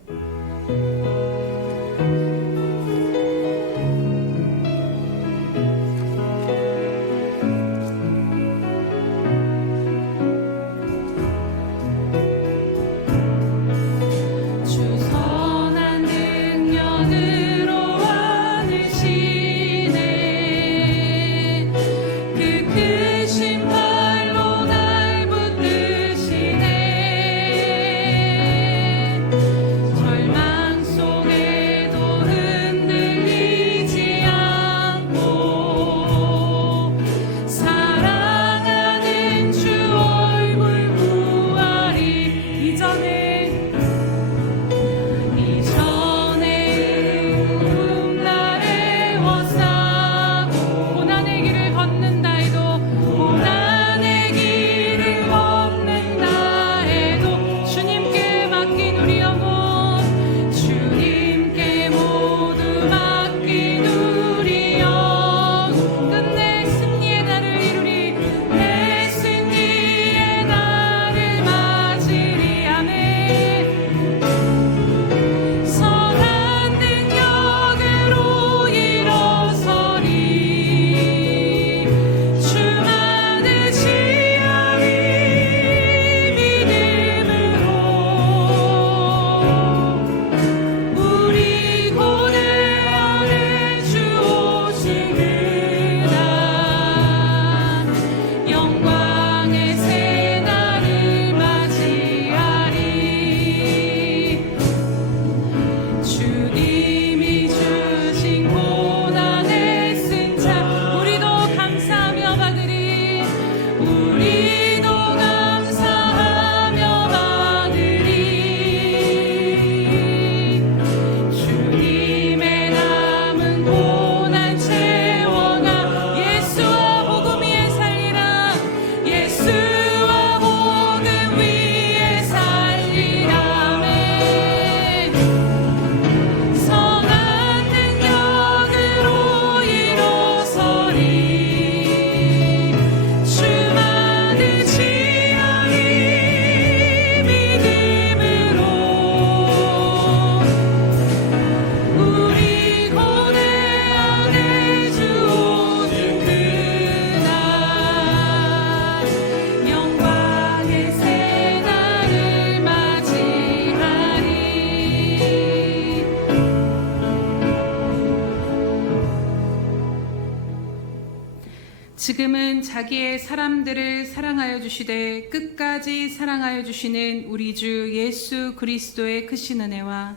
지금은 자기의 사람들을 사랑하여 주시되 끝까지 사랑하여 주시는 우리 주 예수 그리스도의 크신 은혜와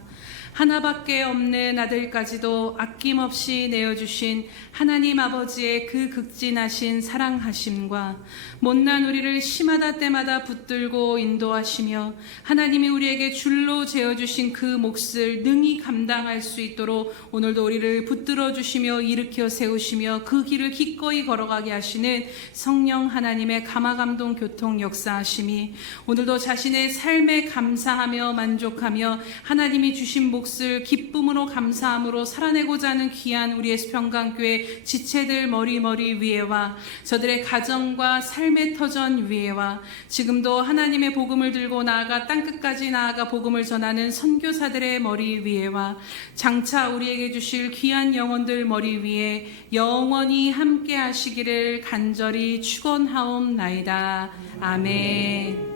하나밖에 없는 아들까지도 아낌없이 내어주신 하나님 아버지의 그 극진하신 사랑하심과 못난 우리를 시마다 때마다 붙들고 인도하시며 하나님이 우리에게 줄로 재어주신 그 몫을 능히 감당할 수 있도록 오늘도 우리를 붙들어 주시며 일으켜 세우시며 그 길을 기꺼이 걸어가게 하시는 성령 하나님의 감화감동 교통 역사하심이 오늘도 자신의 삶에 감사하며 만족하며 하나님이 주신 몫을 기쁨으로 감사함으로 살아내고자 하는 귀한 우리의 수평강교회 지체들 머리 위에와 저들의 가정과 삶의 터전 위에와 지금도 하나님의 복음을 들고 나아가 땅끝까지 나아가 복음을 전하는 선교사들의 머리 위에와 장차 우리에게 주실 귀한 영혼들 머리 위에 영원히 함께 하시기를 간절히 축원하옵나이다. 아멘.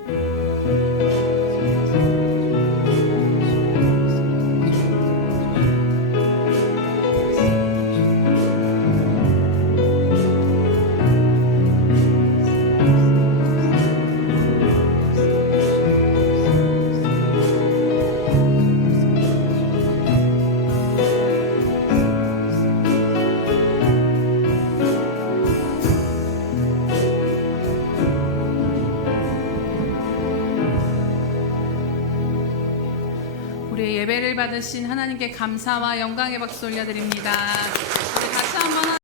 우리의 예배를 받으신 하나님께 감사와 영광의 박수 올려드립니다. 우리 같이 한번